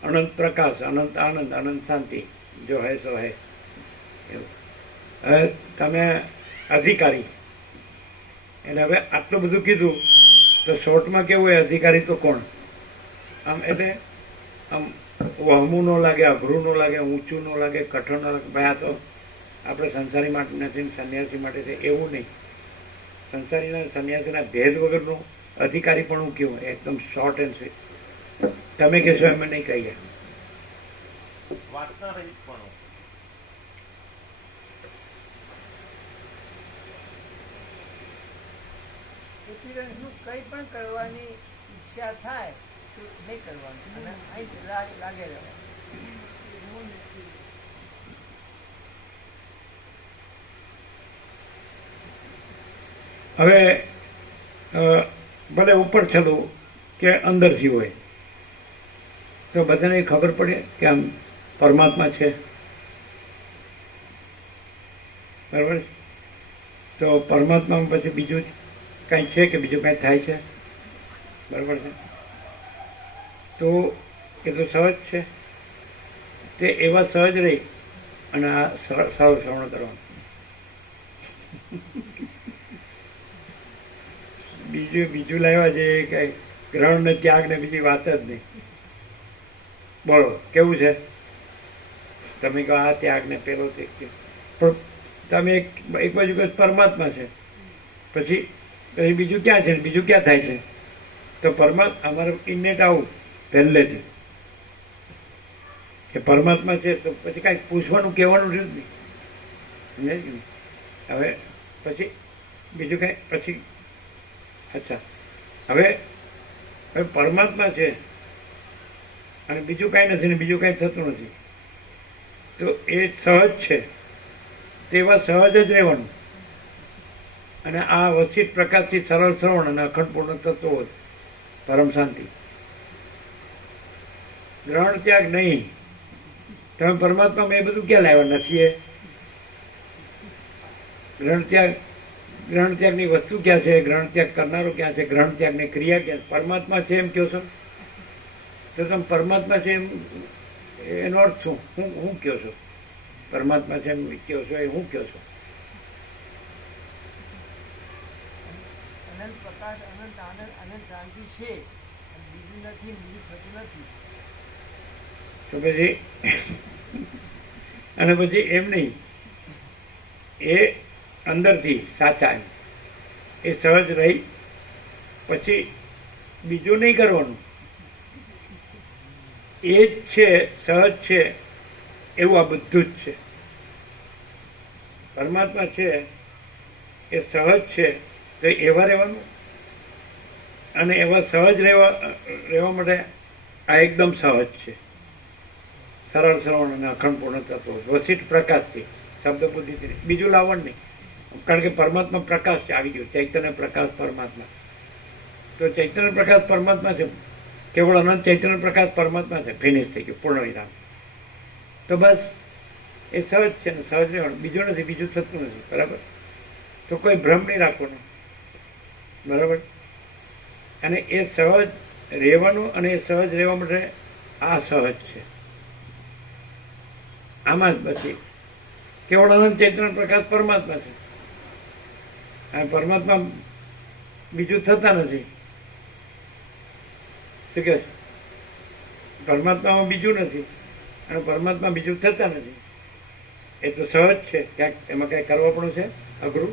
અનંત પ્રકાશ, અનંત આનંદ, અનંત શાંતિ, જો હે સો હે. એવું હવે તમે અધિકારી. એટલે હવે આટલું બધું કીધું તો શોર્ટમાં કેવું હોય, અધિકારી તો કોણ? આમ એટલે આમ વહમું ન લાગે, અઘરું ન લાગે, ઊંચું ન લાગે, કઠણ ન લાગે. ભાઈ આ તો આપણે સંસારી માટે નથી, સંન્યાસી માટે છે, એવું નહીં. સંસારીના સંન્યાસીના ભેદ વગરનું અધિકારી પણ હું કેવું, એકદમ શોર્ટ એન્ડ સ્વીટ. તમે કહેશો એમ નહીં કહીએ. વાસના રહિત પણ એપિરન્સનું કંઈ પણ કરવાની ઈચ્છા થાય તો નહીં કરવાનું, અને અહીં લાગે રહેવાનું. હવે ભલે ઉપર છલું કે અંદરથી હોય, તો બધાને ખબર પડે કે આમ પરમાત્મા છે. બરાબર? તો પરમાત્મામાં પછી બીજું કાંઈ છે કે બીજું કાંઈ થાય છે? બરાબર છે? તો એ તો સહજ છે. તે એવા સહજ રહી અને આ સરળ શ્રવણ કરવાનું. બીજું લાવ્યા છે કઈ ગ્રહણ ને ત્યાગ ને બીજી વાત જ નહીં. બોલો કેવું છે? તમે કહો આ ત્યાગ ને પેલો પણ તમે એક બાજુ કહો પરમાત્મા છે, પછી બીજું ક્યાં છે, બીજું ક્યાં થાય છે? તો પરમાત્મા અમારે ઇન્નેટ આવું પહેલેથી કે પરમાત્મા છે, તો પછી કાંઈ પૂછવાનું કહેવાનું રહ્યું જ નહીં. હવે પછી બીજું કાંઈ પછી અચ્છા હવે પરમાત્મા છે અને બીજું કાંઈ નથી ને બીજું કાંઈ થતું નથી, તો એ સહજ છે. તેવા સહજ જ રહેવાનું. અને આ વસિત પ્રકાશથી સરળ શ્રવણ અને અખંડ પૂર્ણ થતો હોય પરમ શાંતિ. ગ્રહણ ત્યાગ નહીં. તમે પરમાત્મામાં એ બધું ક્યાં લાવ્યા નથી? એ ગ્રહણ ત્યાગની વસ્તુ ક્યાં છે? ગ્રહણ ત્યાગ કરનારો ક્યાં છે? ગ્રહણ ત્યાગની ક્રિયા ક્યાં છે? પરમાત્મા છે એમ કહો છો તો તમે પરમાત્મા છે એમ એનો અર્થ શું? હું કહો છો પરમાત્મા છે એમ કહો છો, એ હું કહો છો? અનંત પ્રકાશ, અનંત આનંદ, અનંત શાંતિ છે, બીજું નથી, બીજું થતું નથી. તો પછી અને પછી એમ નહીં, એ અંદરથી સાચા એમ એ સહજ રહી પછી બીજું નહીં કરવાનું. એ જ છે, સહજ છે એવું આ બધું જ છે. પરમાત્મા છે એ સહજ છે તો એવા રહેવાનું અને એવા સહજ રહેવા માટે આ એકદમ સહજ છે. સરળ શ્રવણ અને અખંડપૂર્ણ તત્વો વસિષ્ઠ પ્રકાશથી શબ્દ બુદ્ધિથી બીજું લાવણ નહીં. કારણ કે પરમાત્મા પ્રકાશ છે, આવી ગયું ચૈતન્ય પ્રકાશ પરમાત્મા. તો ચૈતન્ય પ્રકાશ પરમાત્મા છે, કેવળ અનંત ચૈતન્ય પ્રકાશ પરમાત્મા છે. ફિનિશ થઈ ગયું, પૂર્ણ વિરામ. તો બસ એ સહજ છે ને સહજ રહેવાનું, બીજું નથી, બીજું થતું નથી. બરાબર? તો કોઈ ભ્રમ નહીં રાખવાનો. બરાબર? અને એ સહજ રહેવાનું અને એ સહજ રહેવા માટે આ સહજ છે. આમાં જ પછી કેવળ અનંત ચૈતન્ય પ્રકાશ પરમાત્મા છે. અને પરમાત્મા બીજું થતા નથી. શું કહે છે? પરમાત્મામાં બીજું નથી અને પરમાત્મા બીજું થતા નથી. એ તો સહજ છે. ક્યાંક એમાં કઈ કરવા પણ છે અઘરું.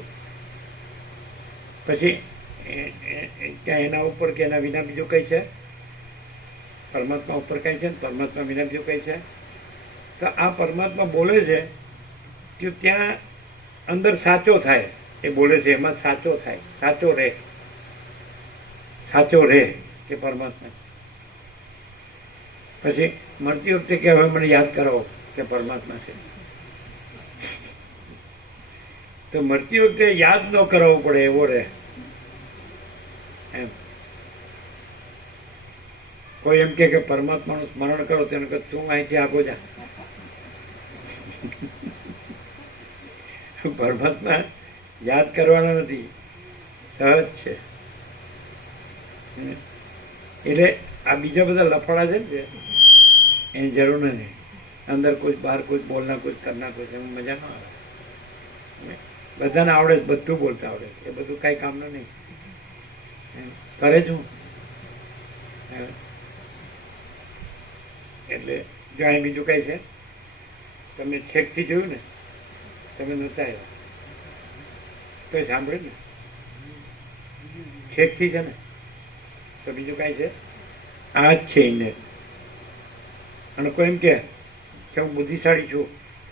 પછી ક્યાં એના ઉપર કે એના વિના બીજું કઈ છે? પરમાત્મા ઉપર કઈ છે, પરમાત્મા વિના બીજું કઈ છે? તો આ પરમાત્મા બોલે છે કે ત્યાં અંદર સાચો થાય. એ બોલે છે એમાં સાચો થાય, સાચો રહે કે પરમાત્મા. પછી મળતી વખતે કે હવે મને યાદ કરાવો કે પરમાત્મા છે. તો મળતી વખતે યાદ ન કરાવવું પડે એવો રહે. એમ કોઈ એમ કે પરમાત્માનું સ્મરણ કરો તેને કહે તું અહીંથી આગો જા. પરમાત્મા યાદ કરવાના નથી, સહજ છે. એટલે આ બીજા બધા લફડા છે ને એની જરૂર નથી. અંદર કુછ બહાર કુછ બોલના કુછ કરના કુછ એમાં મજા ન આવે. બધાને આવડે, બધું બોલતા આવડે, એ બધું કઈ કામનું નહીં. કરે છું એટલે જો અહીં બીજું કઈ છે, તમે છેકથી જોયું ને, તમે નહોતા આવ્યા તો સાંભળ્યું ને, છેકથી છે ને, તો બીજું કઈ છે? આ જ છે એને. અને કોઈ એમ કે હું બુદ્ધિશાળી છું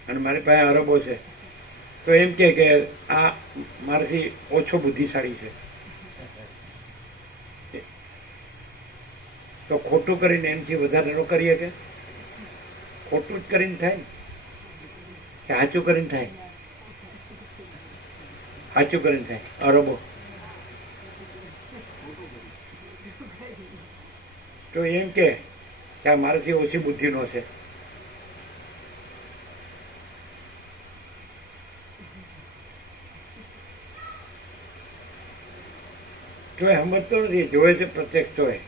અને મારી પાસે અરબો છે, તો એમ કે આ મારાથી ઓછો બુદ્ધિશાળી છે. તો ખોટું કરીને એમથી વધારે ન કરીએ કે? ખોટું જ કરીને થાય ને કે સાચું કરીને થાય? સાચું કરીને થાય. અરબો તો એમ કે આ મારાથી ઓછી બુદ્ધિનો છે. તો એ સમજતો નથી, જોવે છે પ્રત્યક્ષ હોય.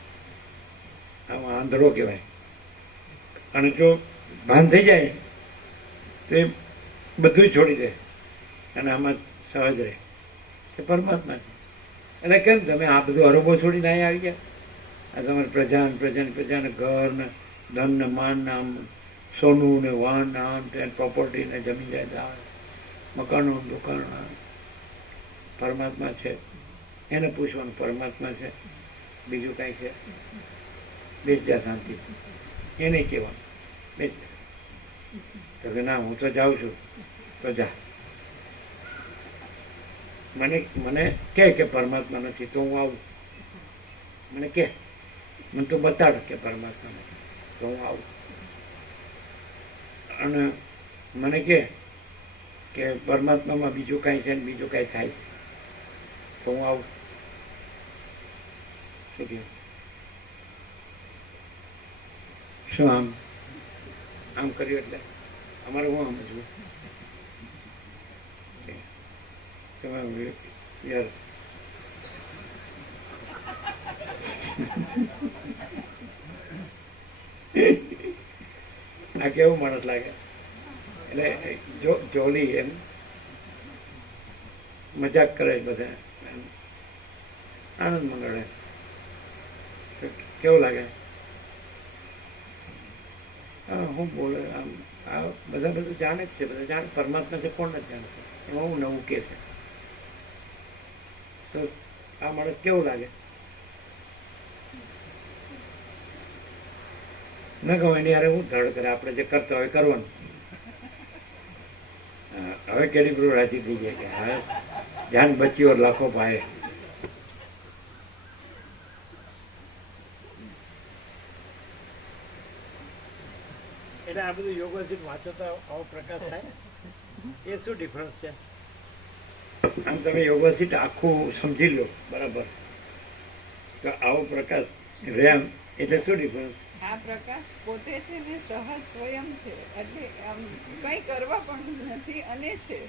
આમાં આંધળો કહેવાય. અને જો ભાન થઈ જાય તો એ બધું છોડી દે અને આમાં સહજ રહે કે પરમાત્મા છે. એટલે કેમ તમે આ બધું અરબો છોડીને અહીંયા આવી ગયા? આ તમારે પ્રજાને ઘર ને ધન ને માન ને આમ સોનું ને વાહન ને આમ તે પ્રોપર્ટી ને જમીન જાયદાદ મકાનો દુકાનો. પરમાત્મા છે એને પૂછવાનું પરમાત્મા છે, બીજું કાંઈ છે? બેસ જા શાંતિ, એને કહેવાનું બેસ જા. તો કે ના હું તો જાઉં છું. તો જા. મને કે પરમાત્મા નથી તો હું આવું. મને કે મને તો બતાડ કે પરમાત્મા નથી તો હું આવું. અને મને કે પરમાત્મામાં બીજું કાંઈ છે ને બીજું કાંઈ થાય તો હું આવું. શું કહ્યું? શું આમ કર્યું એટલે અમારે હું સમજવું? યાર આ કેવું માણસ લાગે. એટલે જોલી એમ મજાક કરે બધા, આનંદ મંગળે. કેવું લાગે? હું બોલે આમ આ બધા બધું જાણે જ છે. બધા જાણે પરમાત્મા છે, કોણ નથી જાણશે? એમાં હું નવું કે છે. તો આ માણસ કેવું લાગે? ન કહું એની યારે હું ધડ કરે. આપણે જે કરતા હોય કરવાનું. હવે કેલિબ્રો રાજી થઈ જાય કે હા ધ્યાન બચ્યો લાખો પાયે. એટલે આ બધું યોગોથી વાંચો તો આવો પ્રકાશ થાય એ શું ડિફરન્સ છે? આમ તમે યોગોથી આખું સમજી લો બરાબર, તો આવો પ્રકાશ રેમ એટલે શું ડિફરન્સ? આ પ્રકાશ પોતે છે ને સહજ સ્વયં છે, એટલે આમ કંઈ કરવા પણ નથી અને છે,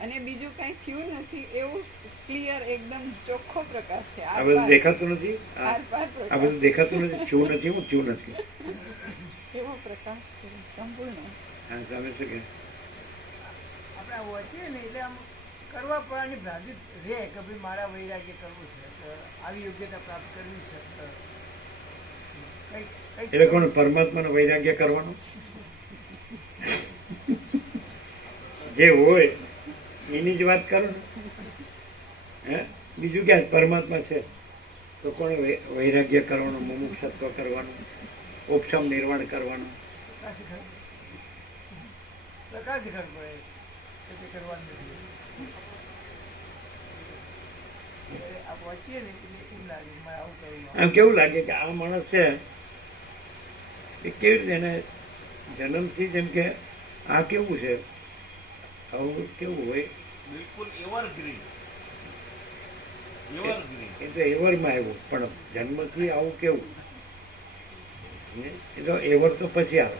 અને બીજું કંઈ થયું નથી એવું ક્લિયર એકદમ ચોખ્ખો પ્રકાશ છે. આ બધું દેખાતું નથી, આરપાર આ બધું દેખાતું નથી, થયું નથી, હું થયું નથી, એવો પ્રકાશ છે સંપૂર્ણ. હા તમે શું કે આપણે વાંચીએ ને એટલે આમ કરવા પડવાની ભ્રાંતિ રહે કે ભાઈ મારા વૈરાગ્ય કરવું છે, તો આવી યોગ્યતા પ્રાપ્ત કરવી છે, તો એટલે કોણ પરમાત્માનો વૈરાગ્ય કરવાનું જે હોય એની જ વાત કરો ને. હે બીજું ક્યાં પરમાત્મા છે તો કોને વૈરાગ્ય કરવાનું, મુમુક્ષત્વ કરવાનું, ઉપશમ નિર્વાણ કરવાનું? પ્રકાશીકરણ પડે કે તે કરવાનું નથી. આ વાંચીએ ને એટલે એમ લાગે મારે આવું કરવું. આમ કેવું લાગે કે આ માણસ છે એ કેવી રીતે એને જન્મથી જેમ કે આ કેવું છે, આવું કેવું હોય બિલકુલ એવરગ્રીન. એવરગ્રીન એ તો એવરમાં આવ્યું, પણ જન્મથી આવું કેવું? એ તો એવર તો પછી આવે.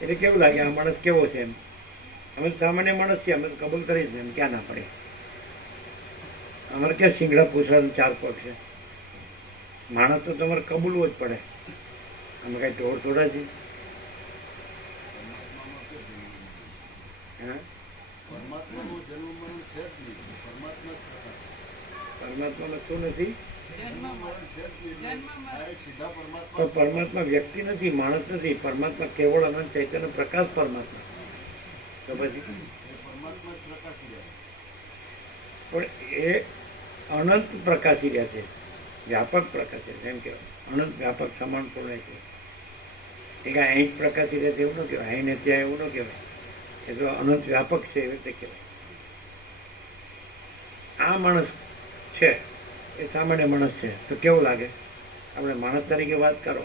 એટલે કેવું લાગે આ માણસ કેવો છે એમ? અમે તો સામાન્ય માણસ છીએ, અમે તો કબૂલ કરી જ એમ ક્યાં ના પડે. અમારે ક્યાં શિંગડા પૂછવાનું 4 પગ છે? માણસ તો તમારે કબૂલવો જ પડે. અમે કઈ ઢોર થોડા છીએ. હા પરમાત્માનો જન્મ મરણ છે જ નહીં. પરમાત્મા જ પ્રકાશ. પરમાત્મામાં શું નથી? જન્મ મરણ છે જ નહીં. ડાયરેક્ટ સીધા પરમાત્મા. પણ પરમાત્મા વ્યક્તિ નથી, માણસ નથી. પરમાત્મા કેવળ અનંત ચૈતન્ય પ્રકાશ પરમાત્મા. તો પછી એ પરમાત્મા જ પ્રકાશી રહ્યા. પણ એ અનંત પ્રકાશી રહ્યા છે, વ્યાપક પ્રકાશ છે. જેમ કે અનંત વ્યાપક સમાનપૂર્ણ છે. એ કાંઈ અહીં જ પ્રકાશી રહે છે એવું ન કહેવાય, અહીં ને ત્યાં એવું ન કહેવાય. એ તો અનંત વ્યાપક છે એવી રીતે કહેવાય. આ માણસ છે એ સામાન્ય માણસ છે તો કેવું લાગે? આપણે માણસ તરીકે વાત કરો.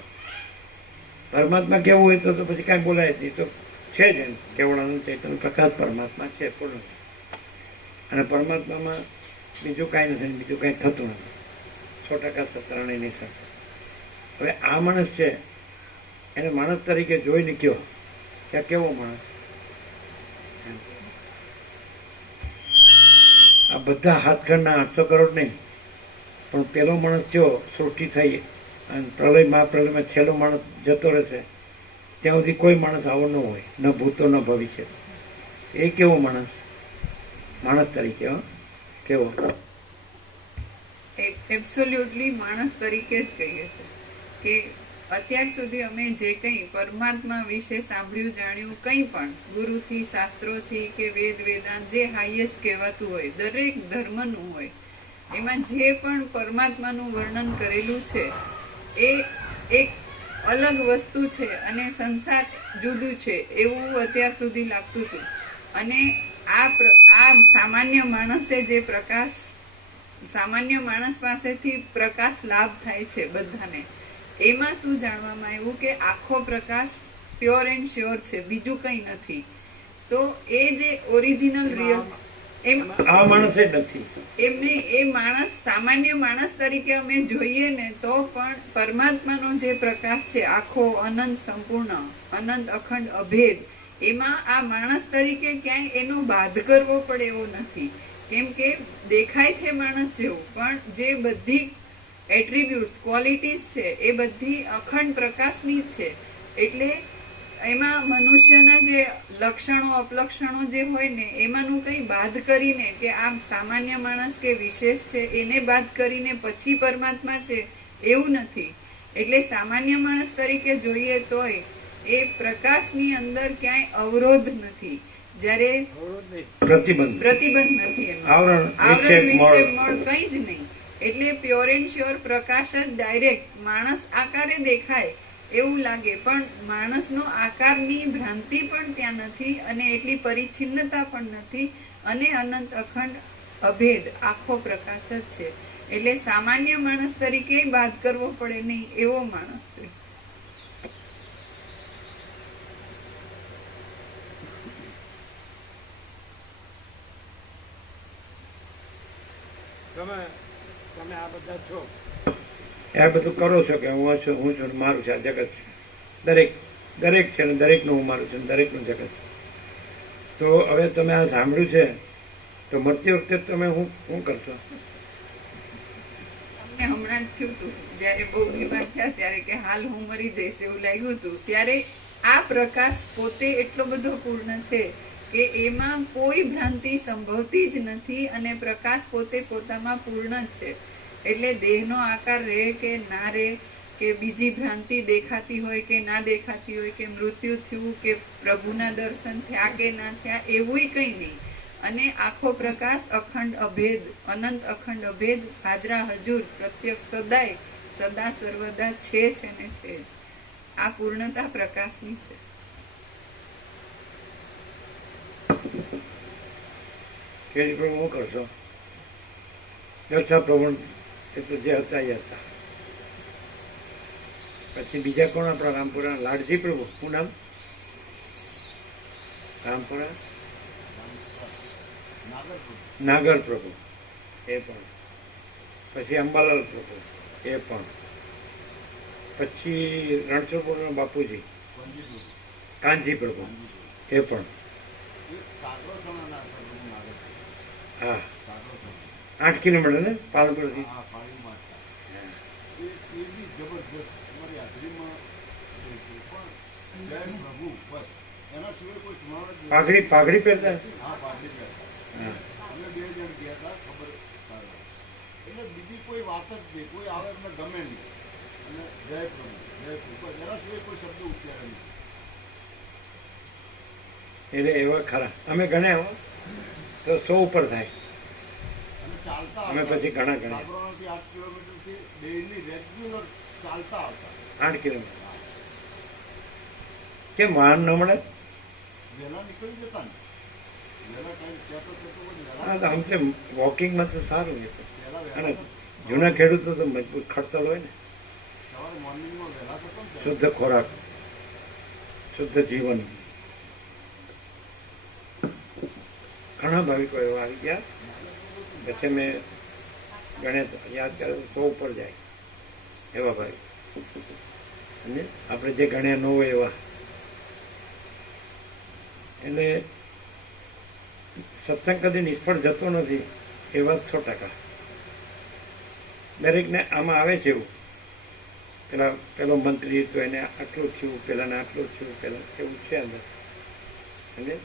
પરમાત્મા કેવું હોય તો પછી કાંઈ બોલાય જ નહીં. તો છે જ એમ કેવળ અનંત ચૈતન્ય પ્રકાશ પરમાત્મા છે પૂર્ણ. અને પરમાત્મામાં બીજું કાંઈ નથી, બીજું કાંઈ થતું નથી. 100% સત્તારણની સાથે. હવે આ માણસ છે એને માણસ તરીકે જોઈને કયો કે આ કેવો માણસ? આ બધા હાથખંડના 800 કરોડ નહીં, પણ પેલો માણસ થયો સૃષ્ટિ થઈ અને પ્રલય મહાપ્રલયમાં છેલ્લો માણસ જતો રહેશે ત્યાં સુધી કોઈ માણસ આવો ન હોય, ન ભૂતો ન ભવિષ્ય. એ કેવો માણસ? માણસ તરીકે કેવો? એબ્સોલ્યુટલી માણસ તરીકે જ કહીએ છીએ કે અત્યાર સુધી અમે જે કંઈ પરમાત્મા વિશે સાંભળ્યું જાણ્યું, કંઈ પણ ગુરુથી, શાસ્ત્રોથી કે વેદ વેદાંત જે હાઈએસ્ટ કહેવાતું હોય, દરેક ધર્મનું હોય, એમાં જે પણ પરમાત્માનું વર્ણન કરેલું છે એ એક અલગ વસ્તુ છે અને સંસાર જુદું છે એવું અત્યાર સુધી લાગતું હતું. અને આ સામાન્ય માણસે જે પ્રકાશ, સામાન્ય માણસ પાસેથી પ્રકાશ લાભ થાય છે બધાને, એમાં શું જાણવામાં આવ્યું કે આખો પ્રકાશ પ્યોર એન્ડ શ્યોર છે, બીજું કંઈ નથી. તો એ જે ઓરિજિનલ રિયલ આ માણસ જ નથી. એમને એ માણસ સામાન્ય માણસ તરીકે અમે જોઈએ ને તો પણ પરમાત્માનો જે પ્રકાશ છે આખો અનંત સંપૂર્ણ અનંત અખંડ અભેદ, એમાં આ માણસ તરીકે ક્યાંય એનો બાદ કરવો પડે એવો નથી. કેમ કે દેખાય છે માણસ જેવું, પણ જે બધી એટ્રીબ્યુટ્સ ક્વોલિટીઝ છે એ બધી અખંડ પ્રકાશની જ છે. એટલે એમાં મનુષ્યના જે લક્ષણો અપલક્ષણો જે હોય ને એમાંનું કંઈ બાદ કરીને કે આ સામાન્ય માણસ કે વિશેષ છે એને બાદ કરીને પછી પરમાત્મા છે એવું નથી. એટલે સામાન્ય માણસ તરીકે જોઈએ તોય એ પ્રકાશની અંદર ક્યાંય અવરોધ નથી, જ્યારે પ્રતિબંધ નથી, એમાં આવરણ વિક્ષેપ મળ કંઈ જ નહીં. એટલે પ્યોર એન્ડ શ્યોર પ્રકાશ જ ડાયરેક્ટ માણસ આકારે દેખાય એવું લાગે, પણ માણસનો આકારની ભ્રાંતિ પણ ત્યાં નથી અને એટલી પરિચ્છિન્નતા પણ નથી અને અનંત અખંડ અભેદ આખો પ્રકાશ જ છે. એટલે સામાન્ય માણસ તરીકે બાદ કરવો પડે નહીં એવો માણસ છે. તમે તમે આ બધા છો, આ બધું કરો છો કે હું છું ને મારું છે, આ જગત છે, દરેક છે ને દરેકનું હું મારું છું ને દરેકનું જગત છે. તો હવે તમે આ સાંભળ્યું છે તો મરતી વખતે તમે શું કરશો? અમને હમણાં જ થયું હતું જ્યારે બહુ બીમાર થયા ત્યારે કે હાલ હું મરી જઈશ એવું લાગ્યું હતું. ત્યારે આ પ્રકાશ પોતે એટલો બધો પૂર્ણ છે કે એમાં કોઈ ભ્રાંતિ સંભવતી જ નથી અને પ્રકાશ પોતે પોતામાં પૂર્ણ જ છે. એટલે દેહનો આકાર રહે કે ના રહે, કે બીજી ભ્રાંતિ દેખાતી હોય કે ના દેખાતી હોય, કે મૃત્યુ થયું કે પ્રભુના દર્શન થયા કે ના થયા, એવું કંઈ નહીં. અને આખો પ્રકાશ અખંડ અભેદ, અનંત અખંડ અભેદ, હાજરા હજુર, પ્રત્યક્ષ સદાય, સદા સર્વદા છે ને છે જ. આ પૂર્ણતા પ્રકાશની છે. કે પ્રભુ શું કરશો? દર્શા પ્રભુ એ તો જે હતા એ હતા. પછી બીજા કોણ આપણા રામપુરા? લાડજી પ્રભુ. શું નામ? રામપુરા નાગર પ્રભુ એ પણ. પછી અંબાલાલ પ્રભુ એ પણ. પછી રણછોડપુરના બાપુજી કાનજી પ્રભુ એ પણ. હા 8 કિલોમીટર ને પાલનપુરથી. પાઘડી પહેરતા. એટલે બીજી કોઈ વાત જ નહીં, કોઈ આવે એમને ગમે નહીં. અને જય પ્રભુ એના સિવાય કોઈ શબ્દ ઉચ્ચારે નહીં. એટલે એવા ખરા અમે ગણ્યા હો તો 100 ઉપર થાય. અને ચાલતા અમે પછી ઘણા ગણ્યા. 8 કિલોમીટરથી ડેઈલી રેગ્યુલર ચાલતા આવતા. 8 કિલોમીટર. કેમ વાહન ન મળે? વહેલા નીકળી જતા ને વહેલા ટાઈમ કહેતો હા તો આમ છે વોકિંગમાં તો સારું છે. વહેલા અને જૂના ખેડૂતો તો મજબૂત ખડતલ હોય ને. સવારે મોર્નિંગમાં વહેલા થતો ને શુદ્ધ ખોરાક, શુદ્ધ જીવન. ઘણા ભાવિકો એવા આવી ગયા. પછી મેં ગણે યાદ કર્યું 100 ઉપર જાય એવા ભાઈ. અને આપણે જે ગણ્યા ન હોય એવા. એટલે સત્સંગ કદી નિષ્ફળ જતો નથી એ વાત 100%. દરેકને આમાં આવે છે એવું. પેલો મંત્રી તો એને આટલું થયું, પેલાને આટલું થયું, પેલા એવું છે અંદર. એટલે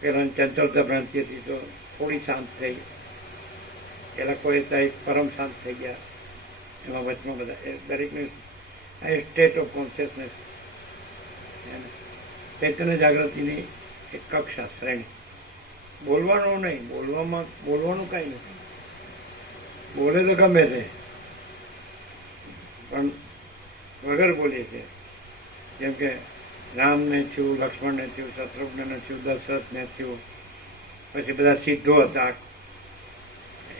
પેલાની ચંચળતા ભ્રાંતિ હતી તો થોડી શાંત થઈ. પેલા કોઈ થાય પરમ શાંત થઈ ગયા. એમાં વચમાં બધા એ દરેકનું આ સ્ટેટ ઓફ કોન્શિયસનેસ, ચૈતન્ય જાગૃતિની એક કક્ષા, શ્રેણી. બોલવાનું નહીં, બોલવાનું કાંઈ નથી. બોલે તો ગમે તે, પણ વગર બોલીએ છે. જેમ કે રામને થયું, લક્ષ્મણને થયું, શત્રુઘ્નને થયું, દશરથને થયું, પછી બધા સિદ્ધો હતા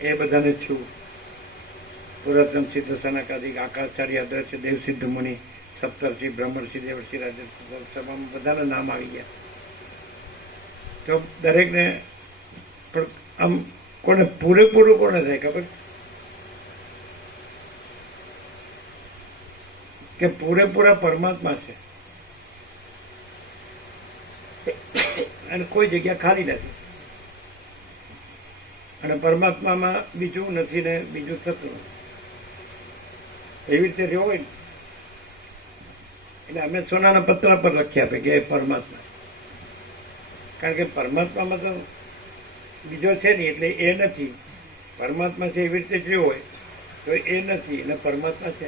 એ બધાને થયું. પુરાતન સિદ્ધ સનકાદિક, આકાચાર્ય, અદ્રશ્ય, દેવ સિદ્ધ મુનિ, સપ્તર્ષિ, બ્રહ્મર્ષિ, દેવર્ષિ, રાજર્ષિ, સભામાં બધાના નામ આવી ગયા. તો દરેકને પણ આમ કોને પૂરેપૂરું કોને થાય ખબર? કે પૂરેપૂરા પરમાત્મા છે અને કોઈ જગ્યા ખાલી નથી. અને પરમાત્મામાં બીજું નથી ને બીજું થતું નથી. એવી રીતે રહેવું હોય ને એટલે અમે સોનાના પત્ર પર લખી આપે કે એ પરમાત્મા. કારણ કે પરમાત્મામાં તો બીજો છે નહીં એટલે એ નથી. પરમાત્મા છે એવી રીતે રહ્યો હોય તો એ નથી અને પરમાત્મા છે.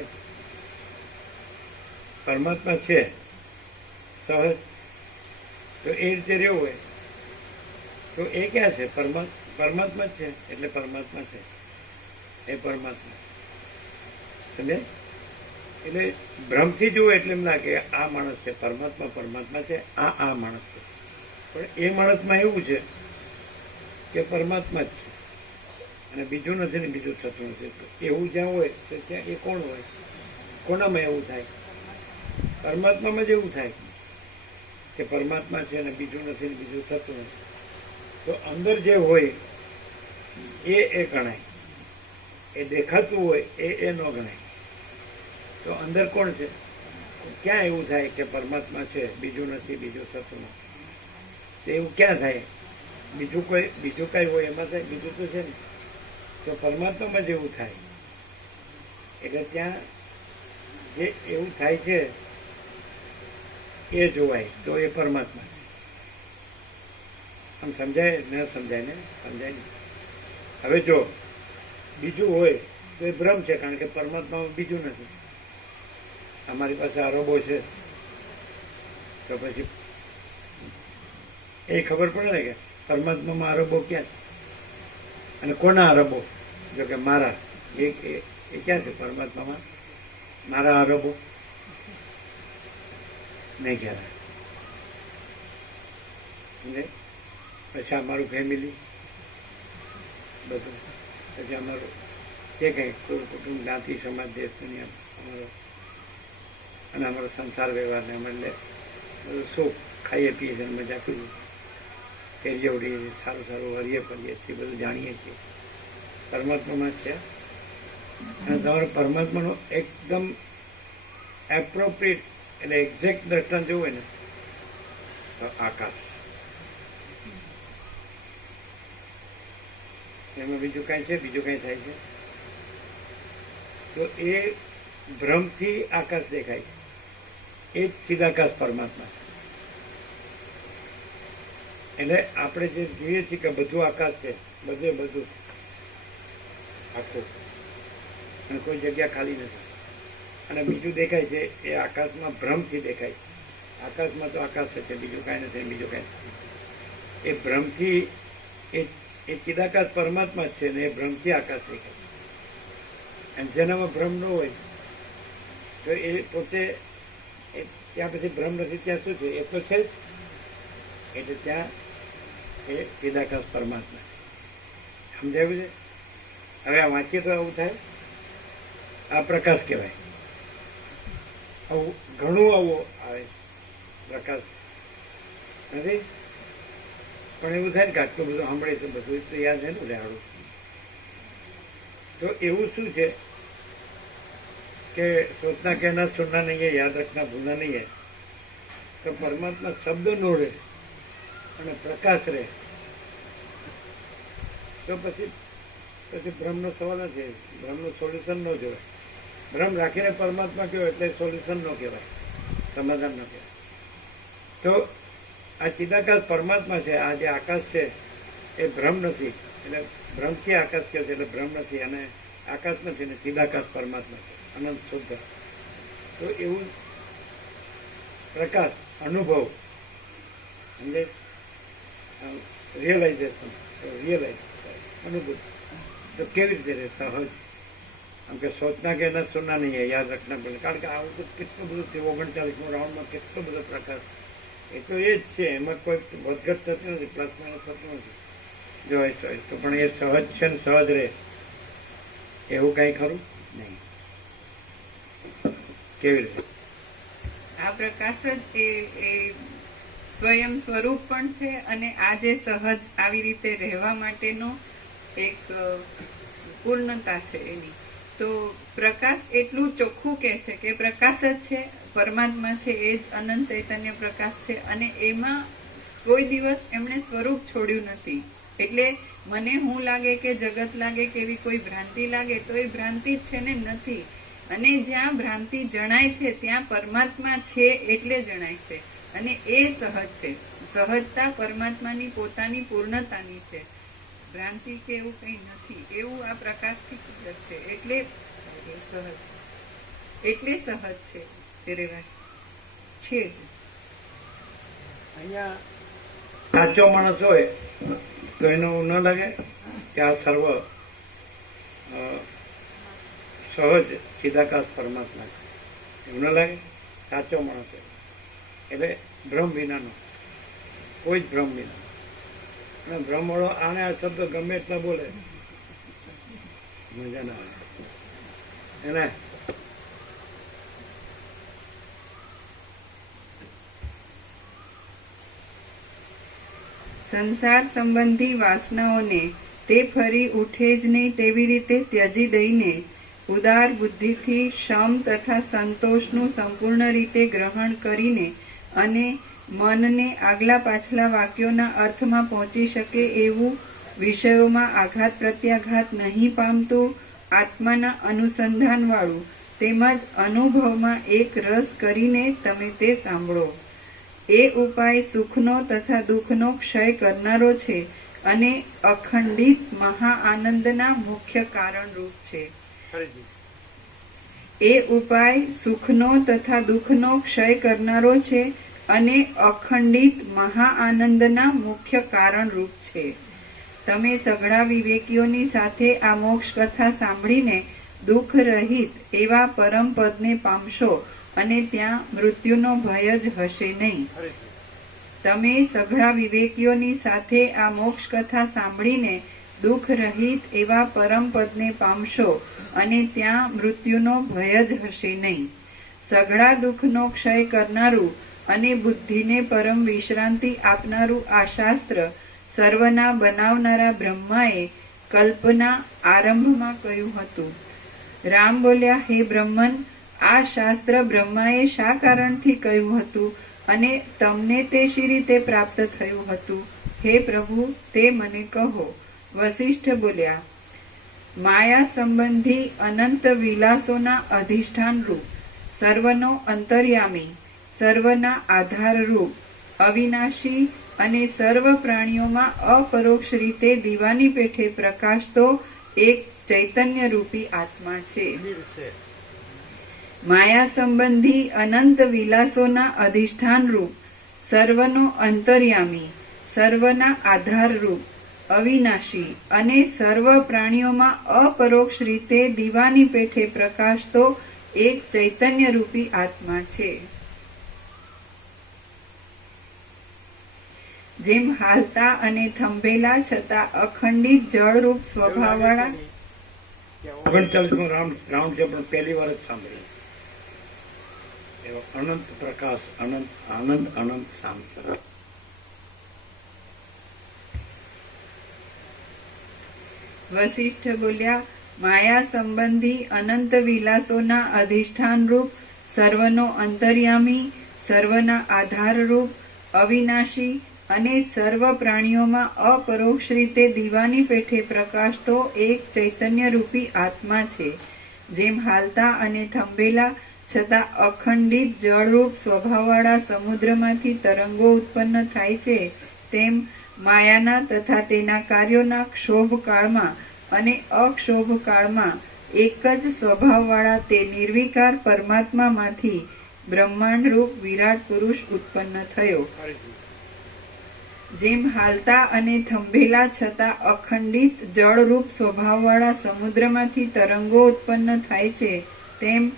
પરમાત્મા છે સહજ તો એ રીતે રહ્યો હોય તો એ ક્યાં છે? પરમાત્મા જ છે એટલે પરમાત્મા છે. એ પરમાત્મા સમજે? એટલે ભ્રમથી જુઓ એટલે એમ લાગે આ માણસ છે, પરમાત્મા છે, આ માણસ છે. પણ એ માણસમાં એવું છે કે પરમાત્મા જ છે અને બીજું નથી ને બીજું થતું નથી. એવું જ્યાં હોય તો ત્યાં એ કોણ હોય? કોનામાં એવું થાય? પરમાત્મામાં જ એવું થાય કે પરમાત્મા છે ને બીજું નથી ને બીજું થતું નથી. તો અંદર જે હોય એ ગણાય. એ દેખાતું હોય એ ન ગણાય. તો અંદર કોણ છે? ક્યાં એવું થાય કે પરમાત્મા છે, બીજું નથી, બીજું થતું નથી? તો એવું ક્યાં થાય? બીજું કઈ હોય એમાં થાય? બીજું તો છે ને. તો પરમાત્મામાં જ એવું થાય. એટલે ત્યાં જે એવું થાય છે એ જોવાય તો એ પરમાત્મા છે. આમ સમજાય ન સમજાય ને? સમજાય ને? હવે જો બીજું હોય તો એ ભ્રમ છે, કારણ કે પરમાત્મામાં બીજું નથી. અમારી પાસે આરોપો છે તો પછી એ ખબર પડે ને કે પરમાત્મામાં આરોપો ક્યાં છે અને કોના આરોપો? જો કે મારા એ ક્યાં છે? પરમાત્મામાં મારા આરોપો નહીં ખ્યાલ આવે. પછી અમારું ફેમિલી બધું, પછી અમારું જે કંઈ કુટુંબ, જ્ઞાતિ, સમાજ, દેશ, દુનિયા અમારો, અને અમારો સંસાર વ્યવહારને અમે બધું સુખ ખાઈએ પીએ છીએ, મજા કરીએ, ફેરીએ ઉડીએ, સારું સારું હરીએ ફરીએ છીએ, બધું જાણીએ છીએ. પરમાત્મામાં જ છે. અને તમારે પરમાત્માનું એકદમ એપ્રોપ્રિએટ એટલે એક્ઝેક્ટ દર્શન જોવું હોય ને તો આકાશ. એમાં બીજું કાંઈ છે? બીજું કાંઈ થાય છે? તો એ ભ્રમથી આકાશ દેખાય છે. એ જ ચિદાકાશ પરમાત્મા છે. એટલે આપણે જે જોઈએ છીએ કે બધું આકાશ છે, બધું આખું, અને કોઈ જગ્યા ખાલી નથી. અને બીજું દેખાય છે એ આકાશમાં ભ્રમથી દેખાય છે. આકાશમાં તો આકાશ છે, બીજું કાંઈ નથી, બીજું કાંઈ નથી. એ ભ્રમથી એ ચિદાકાશ પરમાત્મા જ છે ને એ ભ્રમથી આકાશ દેખાય. અને જેનામાં ભ્રમ ન હોય તો એ પોતે ત્યાં પછી ભ્રમ નથી, ત્યાં શું છે? એ તો છે જ. એટલે ત્યાં એ ચિદાકાશ પરમાત્મા સમજાયું છે? હવે આ વાંચીએ તો આવું થાય. આ પ્રકાશ કહેવાય. આવું ઘણું આવું આવે પ્રકાશ નથી, પણ એવું થાય ને કે આટલું બધું સાંભળે છે, બધું તો યાદ છે ને રેહાડું. તો એવું શું છે કે સોચના કહેના સુનના નહીં હે, યાદ રખના ભૂલના નહીં હે. તો પરમાત્મા શબ્દ નો રહે અને પ્રકાશ રહે તો પછી ભ્રમનો સવાલ નથી. ભ્રમનું સોલ્યુશન ન જોવાય. ભ્રમ રાખીને પરમાત્મા કહેવાય એટલે સોલ્યુશન ન કહેવાય, સમાધાન ન કહેવાય. તો આ ચિદાકાશ પરમાત્મા છે. આ જે આકાશ છે એ ભ્રમ નથી, એટલે ભ્રમથી આકાશ કહે છે એટલે ભ્રમ નથી, અને આકાશ નથી ને ચિદાકાશ પરમાત્મા છે, અનંત શુદ્ધ. તો એવું પ્રકાશ અનુભવ એટલે રિયલાઇઝેશન, અનુભૂત તો કેવી રીતે રહે? સહજ. આમ કે સોચના કે ન સુનના નહીં હે, યાદ રખના પડે. કારણ કે આવું તો કેટલું બધું છે. 39મો રાઉન્ડમાં કેટલો બધો પ્રકાશ. એ તો એ જ છે, એમાં કોઈ વધઘટ થતી નથી, પ્લસ માઇનસ થતું નથી. જો એ તો પણ એ સહજ છે ને સહજ રહે એવું કાંઈ ખરું નહીં. કેવી રીતે? આ પ્રકાશ જ એ સ્વયં સ્વરૂપ પણ છે, અને આ જે સહજ આવી રીતે રહેવા માટેનો એક પૂર્ણતા છે એની. તો પ્રકાશ એટલું ચોખ્ખું કે છે કે પ્રકાશ જ છે, પરમાત્મા છે, એ જ અનંત ચૈતન્ય પ્રકાશ છે, અને એમાં કોઈ દિવસ એમણે સ્વરૂપ છોડ્યું નથી. એટલે મને હું લાગે કે જગત લાગે કે એવી કોઈ ભ્રાંતિ લાગે તો એ ભ્રાંતિ જ છે ને નથી. અને જ્યાં ભ્રાંતિ જણાય છે ત્યાં પરમાત્મા છે એટલે જણાય છે, અને એ સહજ છે. સહજતા પરમાત્માની પોતાની પૂર્ણતાની છે. ભ્રાંતિ કે એવું કંઈ નથી. એવું આ પ્રકાશથી ક્લિયર છે. એટલે સહજ, એટલે સહજ છે એ રહેવાય છે જ. અહીંયા સાચો માણસ હોય તો એનું ન લાગે કે આ સર્વ સહજ ચિદાકાશ પરમાત્મા છે, એવું ન લાગે? સાચો માણસ હોય એટલે ભ્રમ વિનાનો, કોઈ જ ભ્રમ વિના. અને ભ્રમવાળો આને આ શબ્દ ગમે એટલા બોલે મજા ના આવે એને. સંસાર સંબંધી વાસનાઓને તે ફરી ઉઠે જ નહીં તેવી રીતે ત્યજી દઈને ઉદાર બુદ્ધિથી શમ તથા સંતોષનું સંપૂર્ણ રીતે ગ્રહણ કરીને અને મનને આગલા પાછલા વાક્યોના અર્થમાં પહોંચી શકે એવું વિષયોમાં આઘાત પ્રત્યાઘાત નહીં પામતું આત્માના અનુસંધાનવાળું તેમજ અનુભવમાં એક રસ કરીને તમે તે સાંભળો. એ ઉપાય સુખનો તથા દુઃખનો ક્ષય કરનારો છે અને અખંડિત મહાઆનંદના મુખ્ય કારણરૂપ છે. એ ઉપાય સુખનો તથા દુઃખનો ક્ષય કરનારો છે અને અખંડિત મહાઆનંદના મુખ્ય કારણરૂપ છે. તમે સઘળા વિવેકીઓની સાથે આ મોક્ષ કથા સાંભળીને દુઃખ રહિત એવા પરમ પદને પામશો અને ત્યાં મૃત્યુનો ભય જ હશે નહીં. તમે સઘળા વિવેકીઓની સાથે આ મોક્ષ કથા સાંભળીને દુઃખ રહિત એવા પરમ પદને પામશો અને ત્યાં મૃત્યુનો ભય જ હશે નહીં. સઘળા દુઃખનો ક્ષય કરનારું અને બુદ્ધિને પરમ વિશ્રાંતિ આપનારું આ શાસ્ત્ર સર્વના બનાવનારા બ્રહ્માએ કલ્પના આરંભમાં કહ્યું હતું. રામ બોલ્યા, હે બ્રહ્મન, આ શાસ્ત્ર બ્રહ્માએ શા કારણથી કહ્યું હતું અને તમને તે શી રીતે પ્રાપ્ત થયું હતું? હે પ્રભુ, તે મને કહો. વશિષ્ઠ બોલ્યા, માયા સંબંધી અનંત વિલાસોના અધિષ્ઠાન રૂપ, સર્વનો અંતર્યામી, સર્વના આધાર રૂપ, અવિનાશી અને સર્વ પ્રાણીઓમાં અપરોક્ષ રીતે દીવાની પેઠે પ્રકાશતો એક ચૈતન્ય રૂપી આત્મા છે. માયા સંબંધી અનંત વિલાસોના અધિષ્ઠાન રૂપ, સર્વનો અંતર્યામી, સર્વના આધાર રૂપ, અવિનાશી અને સર્વ પ્રાણીઓમાં અપરોક્ષ રીતે દીવાની પેઠે પ્રકાશતો એક ચૈતન્ય રૂપી આત્મા છે. જેમ હાલતા અને થંભેલા છતાં અખંડિત જળરૂપ સ્વભાવવાળા 39મો રાઉન્ડ છે પણ પહેલી વાર જ સાંભળી. એવો અનંત પ્રકાશ, અનંત આનંદ, અનંત શાંત. વશિષ્ઠ બોલ્યા, માયા સંબંધી અનંત વિલાસોના અધિષ્ઠાન રૂપ, સર્વનો અંતર્યામી, સર્વના આધાર રૂપ, અવિનાશી અને સર્વ પ્રાણીઓમાં અપરોક્ષ રીતે દીવાની પેઠે પ્રકાશતો એક ચૈતન્ય રૂપી આત્મા છે. જેમ હાલતા અને થંભેલા છતાં અખંડિત જળરૂપ સ્વભાવવાળા સમુદ્રમાંથી તરંગો ઉત્પન્ન થાય છે, તેમ માયાના તથા તેના કાર્યોના ક્ષોભ કાળમાં અને અક્ષોભ કાળમાં એક જ સ્વભાવવાળા તે નિર્વિકાર પરમાત્મામાંથી બ્રહ્માંડ રૂપ વિરાટ પુરુષ ઉત્પન્ન થયો. જેમ હાલતા અને થંભેલા છતાં અખંડિત જળરૂપ સ્વભાવવાળા સમુદ્રમાંથી તરંગો ઉત્પન્ન થાય છે, તેમ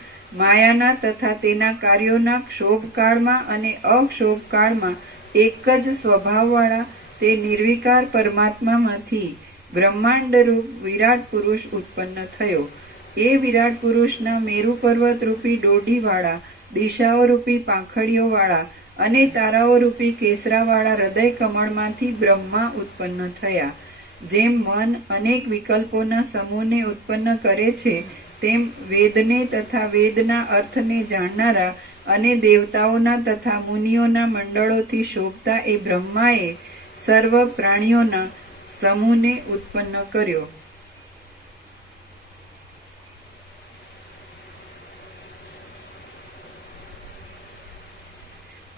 માયાના તથા તેના કાર્યોના ક્ષોભકાળમાં અને અક્ષોભકાળમાં એક જ સ્વભાવવાળા તે નિર્વિકાર પરમાત્મામાંથી બ્રહ્માંડરૂપ વિરાટ પુરુષ ઉત્પન્ન થયો. એ વિરાટ પુરુષના મેરુ પર્વત રૂપી ડોડીવાળા, દિશાઓ રૂપી પાંખડીઓવાળા અને તારાઓ રૂપી કેસરાવાળા હૃદય કમળમાંથી બ્રહ્મા ઉત્પન્ન થયા. જેમ મન અનેક વિકલ્પોના સમૂહને ઉત્પન્ન કરે છે, તેમ વેદને તથા વેદના અર્થને જાણનારા અને દેવતાઓના તથા મુનિઓના મંડળોથી શોભતા એ બ્રહ્માએ સર્વ પ્રાણીઓના સમૂહને ઉત્પન્ન કર્યો.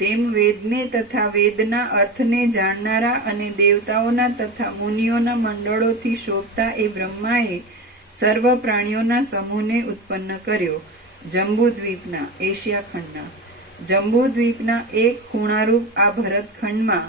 તેમ વેદને તથા વેદના અર્થને જાણનારા અને દેવતાઓના તથા મુનિઓના મંડળોથી શોભતા એ બ્રહ્માએ સર્વ પ્રાણીઓના સમૂહને ઉત્પન્ન કર્યો. જંબુદ્વીપના, એશિયા ખંડના, જંબુદ્વીપના એક ખૂણારૂપ આ ભરતખંડમાં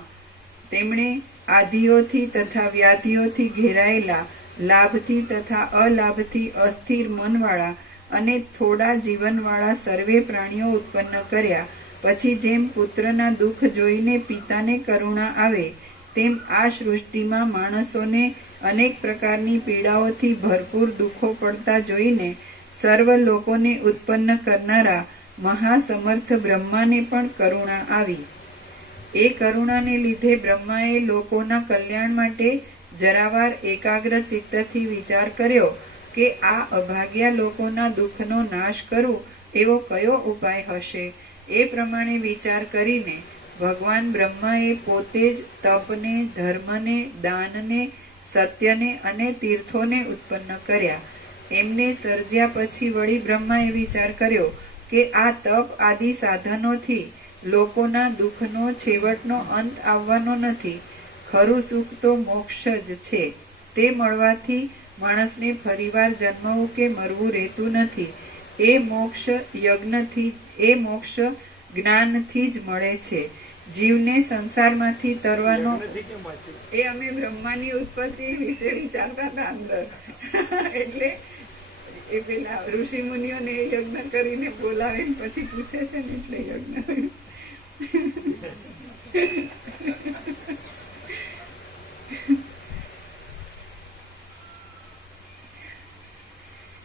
તેમણે આધિઓથી તથા વ્યાધિઓથી ઘેરાયેલા, લાભથી તથા અલાભથી અસ્થિર મનવાળા અને થોડા જીવનવાળા સર્વે પ્રાણીઓ ઉત્પન્ન કર્યા. પછી જેમ પુત્રના દુઃખ જોઈને પિતાને કરુણા આવે, તેમ આ સૃષ્ટિમાં માણસોને અનેક પ્રકારની પીડાઓથી ભરપૂર દુઃખો પડતા જોઈને સર્વ લોકોને ઉત્પન્ન કરનારા મહાસમર્થ બ્રહ્માને પણ કરુણા આવી. એ કરુણાને લીધે બ્રહ્માએ લોકોના કલ્યાણ માટે જરાવાર એકાગ્ર ચિત્તથી વિચાર કર્યો કે આ અભાગ્યા લોકોના દુઃખનો નાશ કરવો એવો કયો ઉપાય હશે. એ પ્રમાણે વિચાર કરીને ભગવાન બ્રહ્માએ પોતે જ તપને, ધર્મને, દાનને, સત્યને અને તીર્થોને ઉત્પન્ન કર્યા. એમને સર્જ્યા પછી વળી બ્રહ્માએ વિચાર કર્યો કે આ તપ આદિ સાધનોથી લોકોના દુઃખનો છેવટનો અંત આવવાનો નથી. ખરું સુખ તો મોક્ષ જ છે. તે મળવાથી માણસને ફરીવાર જન્મવું કે મરવું રહેતું નથી. એ મોક્ષ જ્ઞાનથી જ મળે છે. જીવને સંસારમાંથી તરવાનો નથી કેમ વાંચ્યું? એ અમે બ્રહ્માની ઉત્પત્તિ વિશે વિચારતા હતા અંદર. એટલે એ પેલા ઋષિ મુનિઓને યજ્ઞ કરીને બોલાવે પછી પૂછે છે ને એટલે યજ્ઞ.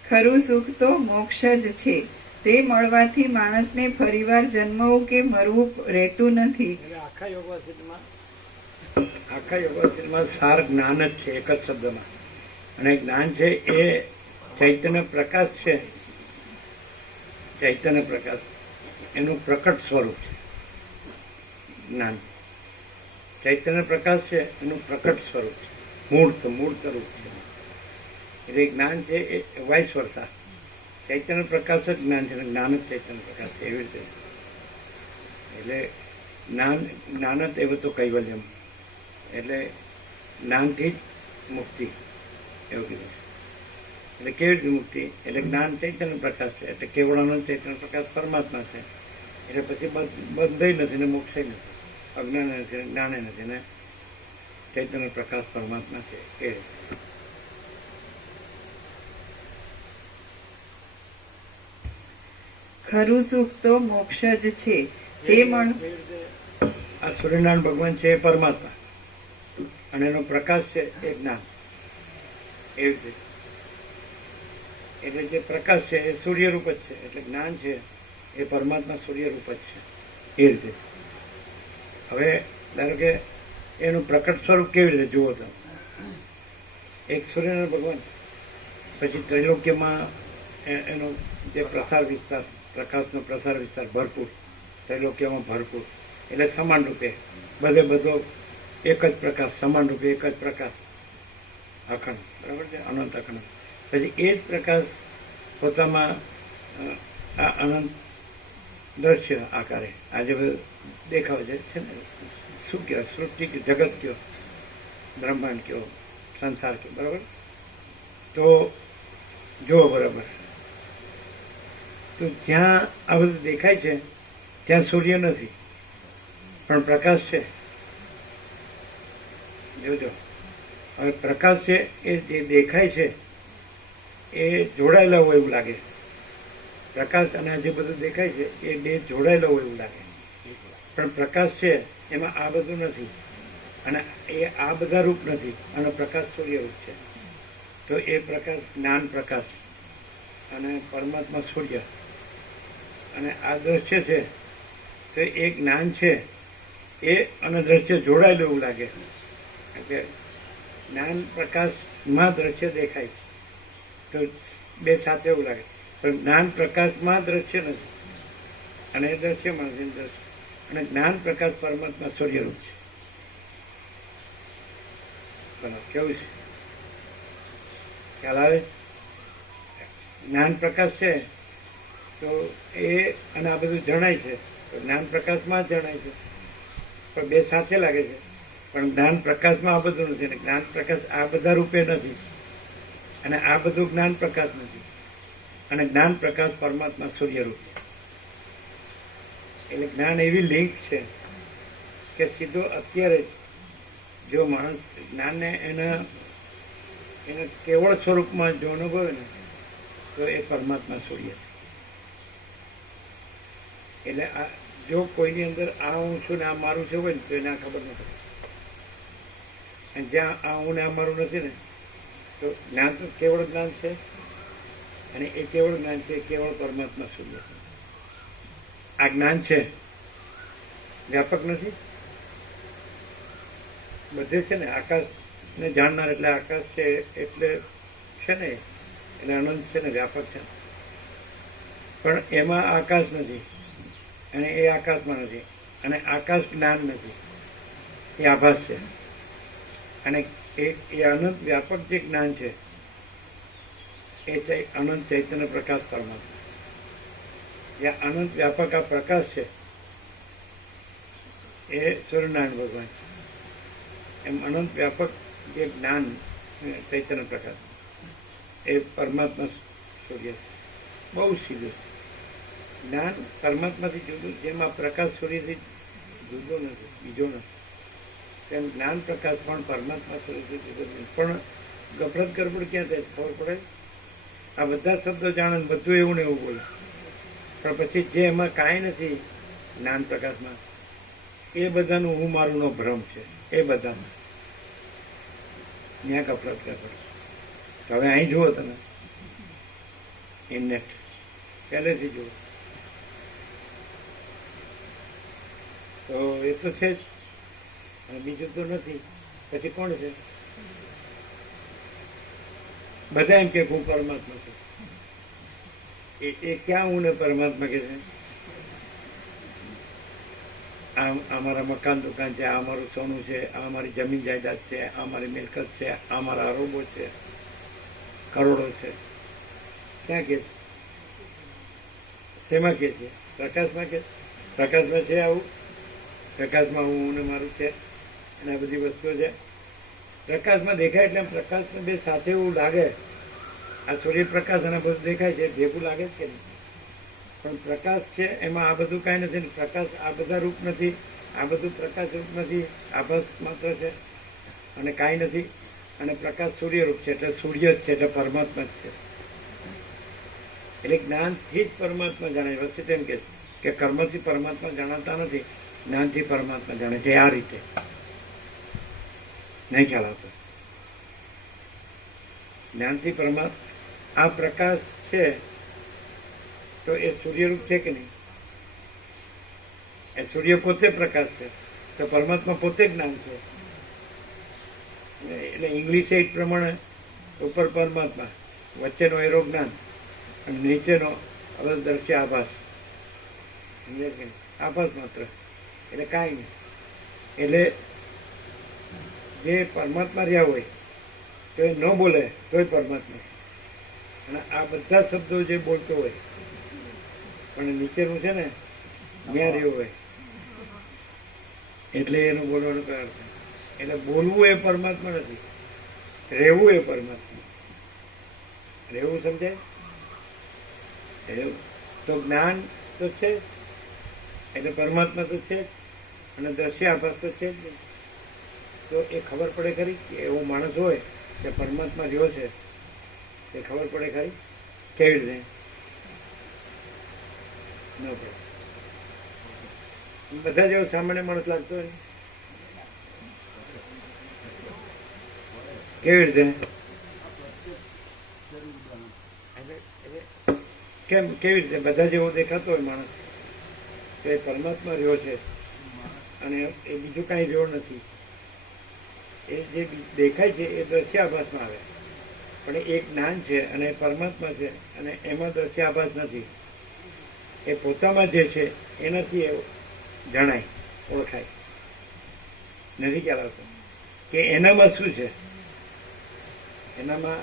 ખરું સુખ તો મોક્ષ જ છે. તે મળવાથી માણસને ફરીવાર જન્મવું કે મરવું રહેતું નથી. એટલે આખા યોગવાસિતમાં આખા યોગમાં સાર જ્ઞાન જ છે, એક જ શબ્દમાં. અને જ્ઞાન છે એ ચૈતન્ય પ્રકાશ છે. ચૈતન્ય પ્રકાશ એનું પ્રકટ સ્વરૂપ છે જ્ઞાન. ચૈતન્ય પ્રકાશ છે એનું પ્રકટ સ્વરૂપ છે, મૂર્ત રૂપ છે. એટલે જ્ઞાન છે એ વાઇસ વર્ષા. ચૈતન્ય પ્રકાશ જ જ્ઞાન છે, જ્ઞાન જ ચૈતન્ય પ્રકાશ છે, એવી રીતે. એટલે જ્ઞાન જ એવું તો કૈવલ્યમ. એટલે જ્ઞાનથી જ મુક્તિ એવું કીધું. એટલે કેવી રીતે મુક્તિ? એટલે જ્ઞાન ચૈતન્ય પ્રકાશ છે, એટલે કેવળાનંદ ચૈતન્ય પ્રકાશ પરમાત્મા છે. એટલે પછી બંધય નથી ને મોક્ષ નથી, અજ્ઞાન નથી, જ્ઞાને નથી ને ચૈતન્ય પ્રકાશ પરમાત્મા છે એ. ખરું સુખ તો મોક્ષ જ છે. તે મળ કેવી રીતે આ સૂર્યનારાયણ ભગવાન છે એ પરમાત્મા અને એનો પ્રકાશ છે એ જ્ઞાન. એવી રીતે એટલે જે પ્રકાશ છે એ સૂર્યરૂપ જ છે, એટલે જ્ઞાન છે એ પરમાત્મા સૂર્યરૂપ જ છે એ રીતે. હવે ધારો કે એનું પ્રકટ સ્વરૂપ કેવી રીતે જુઓ તમે? એક સૂર્યનારાયણ ભગવાન, પછી ત્રૈલોક્યમાં એનો જે પ્રસાર વિસ્તાર, પ્રકાશનો પ્રસાર વિસ્તાર ભરપૂર, ત્રૈલોક્યમાં ભરપૂર, એટલે સમાન રૂપે બધો એક જ પ્રકાશ, સમાન રૂપે એક જ પ્રકાશ, અખંડ, બરાબર છે, અનંત અખંડ. પછી એ જ પ્રકાશ પોતામાં આ અનંત દ્રશ્ય આકારે આજે બધું દેખાવ છે ને, શું કહેવાય, સૃષ્ટિ કે જગત કયો, બ્રહ્માંડ કયો, સંસાર કયો, બરાબર. તો જુઓ બરાબર, તો જ્યાં આ બધું દેખાય છે ત્યાં સૂર્ય નથી પણ પ્રકાશ છે. જોજો, હવે પ્રકાશ છે એ જે દેખાય છે એ જોડાયેલા હોય એવું લાગે. પ્રકાશ અને આ જે બધું દેખાય છે એ બે જોડાયેલા હોય એવું લાગે, પણ પ્રકાશ છે એમાં આ બધું નથી અને એ આ બધા રૂપ નથી, અને પ્રકાશ સૂર્ય રૂપ છે. તો એ પ્રકાશ જ્ઞાન પ્રકાશ અને પરમાત્મા સૂર્ય અને આ દ્રશ્ય છે તો એ જ્ઞાન છે એ અને દ્રશ્ય જોડાયેલું એવું લાગે. એટલે જ્ઞાન પ્રકાશમાં દ્રશ્ય દેખાય તો બે સાથે એવું લાગે, પણ જ્ઞાન પ્રકાશમાં દ્રશ્ય નથી અને એ દ્રશ્યમાં નથી દ્રશ્ય. અને જ્ઞાન પ્રકાશ પરમાત્મા સૂર્યરૂપ છે. બરાબર, કેવું છે? ખ્યાલ આવે? જ્ઞાન પ્રકાશ છે તો એ અને આ બધું જણાય છે તો જ્ઞાન પ્રકાશમાં જ જણાય છે, પણ બે સાથે લાગે છે. પણ જ્ઞાન પ્રકાશમાં આ બધું નથી, અને જ્ઞાન પ્રકાશ આ બધા રૂપે નથી, અને આ બધું જ્ઞાન પ્રકાશ નથી, અને જ્ઞાન પ્રકાશ પરમાત્મા સૂર્યરૂપ. એટલે જ્ઞાન એવી લિંક છે કે સીધો અત્યારે જો માણસ જ્ઞાનને એના કેવળ સ્વરૂપમાં જો અનુભવે ને તો એ પરમાત્મા સૂર્ય. એટલે આ જો કોઈની અંદર આ હું છું ને આ મારું છે હોય ને તો એને આ ખબર નથી, અને જ્યાં આ હું ને આ મારું નથી ને તો જ્ઞાન તો કેવળ જ્ઞાન છે, અને એ કેવળ જ્ઞાન છે કેવળ પરમાત્મા સૂર્ય. આ જ્ઞાન છે વ્યાપક નથી, બધે છે ને. આકાશ આકાશને જાણનાર એટલે આકાશ છે એટલે છે ને, એટલે અનંત છે ને, વ્યાપક છે. પણ એમાં આકાશ નથી, અને એ આકાશમાં નથી, અને આકાશ જ્ઞાન નથી, એ આભાસ છે. અને એ અનંત વ્યાપક જે જ્ઞાન છે એ અનંત ચૈતન્ય પ્રકાશ પરમાત્મા. જે અનંત વ્યાપક આ પ્રકાશ છે એ સૂર્યનારાયણ ભગવાન છે. એમ અનંત વ્યાપક જે જ્ઞાન ચૈતન્ય પ્રકાશ એ પરમાત્મા સૂર્ય છે. બહુ સીધું જ્ઞાન પરમાત્માથી જુદું, જેમાં પ્રકાશ સૂર્યથી જુદો નથી, બીજો નથી, તેમ જ્ઞાન પ્રકાશ પણ પરમાત્મા સૂર્યથી જુદો નથી. પણ ગફલત ગરબડ ક્યાં થાય ખબર પડે? આ બધા શબ્દો જાણે ને બધું એવું ને એવું બોલે, પણ પછી જે એમાં કાંઈ નથી જ્ઞાન પ્રકાશમાં, એ બધાનું હું મારુંનો ભ્રમ છે. એ બધામાં ત્યાં ગફલત ગરબડ. હવે અહીં જુઓ તમે ઇન્નેટ પહેલેથી જુઓ તો એ તો છે જ, અને બીજું તો નથી. પછી કોણ છે? બધા એમ કે હું પરમાત્મા છું. એ ક્યાં હું ને પરમાત્મા કે છે? આ મારા મકાન દુકાન છે, આ મારું સોનું છે, આ મારી જમીન જાયદાદ છે, આ મારી મિલકત છે, આ મારા અરબો છે, કરોડો છે. ક્યાં કે છે? શેમાં કે છે? પ્રકાશમાં કે? પ્રકાશમાં છે આવું? પ્રકાશમાં હું ને મારું છે અને આ બધી વસ્તુઓ છે. પ્રકાશમાં દેખાય એટલે પ્રકાશને બે સાથે એવું લાગે, આ સૂર્યપ્રકાશ અને બધું દેખાય છે, ભેગું લાગે જ કે નહીં? પણ પ્રકાશ છે એમાં આ બધું કાંઈ નથી. પ્રકાશ આ બધા રૂપ નથી, આ બધું પ્રકાશ રૂપ નથી, આભાસ માત્ર છે અને કાંઈ નથી. અને પ્રકાશ સૂર્યરૂપ છે એટલે સૂર્ય જ છે, એટલે પરમાત્મા જ છે. એટલે જ્ઞાનથી જ પરમાત્મા જાણે. વચ્ચે તેમ કે કર્મથી પરમાત્મા જાણતા નથી, જ્ઞાનથી પરમાત્મા જાણે છે. આ રીતે નહીં ખ્યાલ આવતો. જ્ઞાનથી પરમાત્મા આ પ્રકાશ છે તો એ સૂર્યરૂપ છે કે નહીં? એ સૂર્ય પોતે પ્રકાશ છે, તો પરમાત્મા પોતે જ્ઞાન છે. એટલે ઇંગ્લિશ એ પ્રમાણે ઉપર પરમાત્મા, વચ્ચેનો એરો જ્ઞાન અને નીચેનો અવદર્શ્ય આભાસ. આભાસ માત્ર, એટલે કાંઈ નહીં. એટલે જે પરમાત્મા રહ્યા હોય તો એ ન બોલે તોય પરમાત્મા. અને આ બધા શબ્દો જે બોલતો હોય પણ નીચેનું છે ને ત્યાં રહ્યું હોય એટલે એનું બોલવાનું કારણ. એટલે બોલવું એ પરમાત્મા નથી, રહેવું એ પરમાત્મા. રહેવું સમજાય? રહેવું તો જ્ઞાન તો છે એટલે પરમાત્મા તો છે જ, અને દ્રશ્ય આભાસ તો છે જ. તો એ ખબર પડે ખરી કે એવો માણસ હોય કે પરમાત્મા રહ્યો છે, એ ખબર પડે ખરી? કેવી રીતે? ન પડે. બધા જેવો સામાન્ય માણસ લાગતો હોય કેવી રીતે? કેમ કેવી રીતે? બધા જેવો દેખાતો હોય માણસ તો એ પરમાત્મા રહ્યો છે અને એ બીજું કાંઈ રહ્યો નથી. એ જે દેખાય છે એ દ્રશ્યાભાસમાં આવે, પણ એ જ્ઞાન છે અને એ પરમાત્મા છે અને એમાં દ્રશ્યાભાસ નથી. એ પોતામાં જે છે એનાથી એ જણાય, ઓળખાય. નથી ખ્યાલ આવતો કે એનામાં શું છે? એનામાં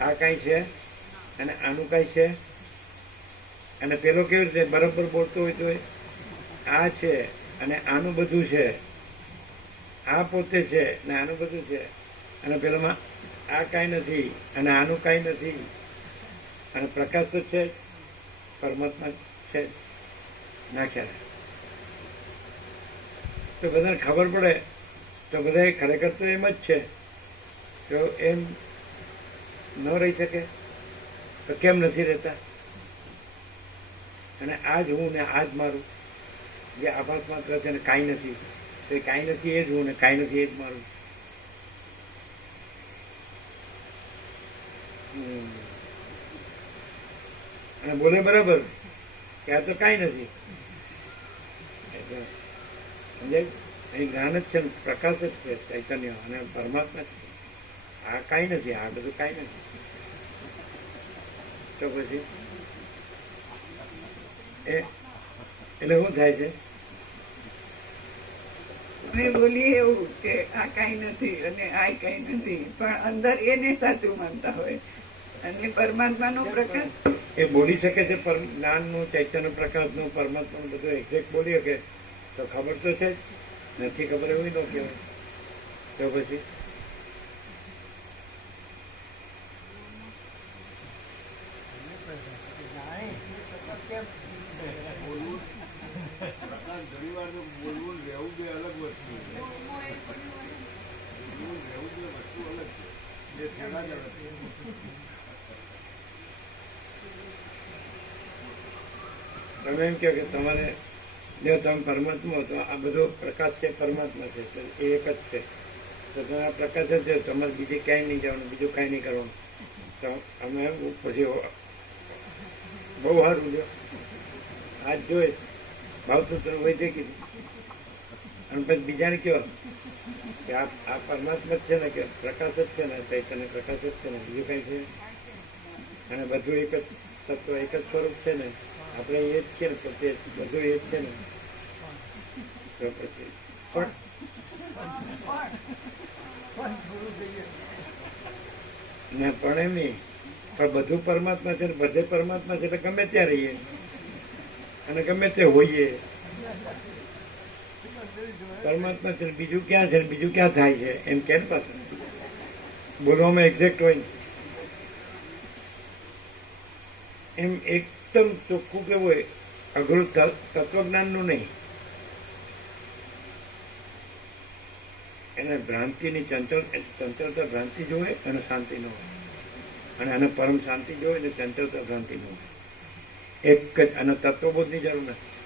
આ કાંઈ છે અને આનું કાંઈ છે. અને પેલો કેવી રીતે બરાબર બોલતો હોય તો આ છે અને આનું બધું છે, આ પોતે છે ને આનું બધું છે, અને પેલામાં આ કાંઈ નથી અને આનું કાંઈ નથી. અને પ્રકાશ તો છે, પરમાત્મા છે, ના ખ્યાલ. તો બધાને ખબર પડે તો બધા ખરેખર તો એમ જ છે. તો એમ ન રહી શકે તો કેમ નથી રહેતા? અને આ જ હું ને આ જ મારું, જે આભાસ માત્ર છે ને કાંઈ નથી, તો એ કાંઈ નથી એ જ હું ને કાંઈ નથી એ જ મારું. અને બોલે બરાબર કે આ તો કાંઈ નથી. સમજાય? અહીં જ્ઞાન જ છે ને, પ્રકાશ જ છે, ચૈતન્ય અને પરમાત્મા છે. આ કાંઈ નથી, આ બધું કાંઈ નથી. તો પછી એટલે શું થાય છે? અમે બોલીએ એવું કે આ કાંઈ નથી અને આ કાંઈ નથી, પણ અંદર એને સાચું માનતા હોય. અને પરમાત્માનો પ્રકાશ એ બોલી શકે છે, જ્ઞાનનું, ચૈતન્ય પ્રકાશનું, પરમાત્માનું બધું એક્ઝેક્ટ બોલી શકે તો ખબર તો છે જ. નથી ખબર એવું ન કહેવાય. તો પછી પ્રકાશ ઘણી વાર તો બોલવું ને રહેવું બે અલગ વસ્તુ છે. બોલવું ને રહેવું બે વસ્તુ અલગ છે, બે છેડા જ અલગ છે. તમે એમ કહો કે તમારે જો તમે પરમાત્મા તો આ બધો પ્રકાશ છે, પરમાત્મા છે, તો એ એક જ છે. તો તમે આ પ્રકાશ જ છે, તમારે બીજે ક્યાંય નહીં જવાનું, બીજું કાંઈ નહીં કરવાનું. તો અમે પછી બહુ સારું જો આજ જોઈ ભાવસૂત્ર વૈદ્ય કીધું અને પછી બીજાને કહો કે આ પરમાત્મા જ છે ને, કે પ્રકાશ જ છે ને, ચૈતન્ય પ્રકાશ જ છે ને, બીજું કાંઈ છે. અને બધું એક જ તત્વ, એક જ સ્વરૂપ છે ને, આપણે એ જ છે ને, પોતે બધું એ જ છે ને. તો પછી પણ એમ નહીં, પણ બધું પરમાત્મા છે ને, બધે પરમાત્મા છે એટલે ગમે ત્યાં રહીએ અને ગમે તે હોઈએ. પરમાત્મા છે બીજું ક્યાં છે, બીજું ક્યાં થાય છે એમ કેમ પાછું બોલવામાં એક્ઝેક્ટ હોય એમ એકદમ ચોખ્ખું કેવું હોય, અઘરું તત્વજ્ઞાનનું નહીં. એને ભ્રાંતિની ચંચળતા ભ્રાંતિ જોવે અને શાંતિ ન હોય, અને આને પરમ શાંતિ જોવે ને ચંચળતા ભ્રાંતિ ન હોય. એક જ અને તત્વબોધની જરૂર નથી.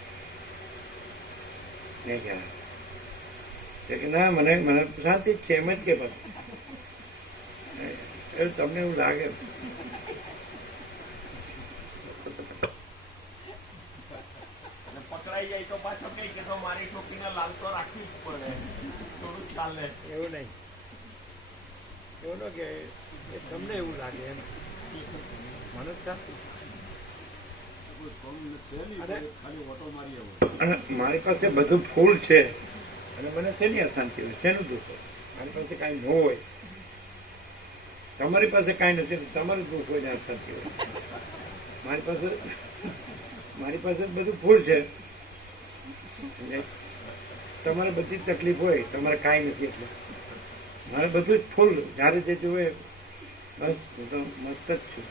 કે ના મને શાંતિ જ છે એમ જ કે પાછું તમને એવું લાગે. પકડાઈ જાય તો પાછો કઈ કે તો મારી ટોપીને લાલ તો રાખવી જ પડે, થોડું ચાલે. એવું નહીં, એવું ન કે તમને એવું લાગે એમ. મને શાંતિ ખાલી ઓટો મારી આવો. અને મારી પાસે બધું ફૂલ છે અને મને શેની અશાંતિ હોય, શેનું દુઃખ હોય? મારી પાસે કાંઈ ન હોય, તમારી પાસે કાંઈ નથી, તમારું દુઃખ હોય ને અશાંતિ હોય. મારી પાસે બધું ફૂલ છે, તમારે બધી જ તકલીફ હોય, તમારે કાંઈ નથી એટલે મારે બધું જ ફૂલ. જ્યારે જે જોવે બસ હું તો મસ્ત જ છું.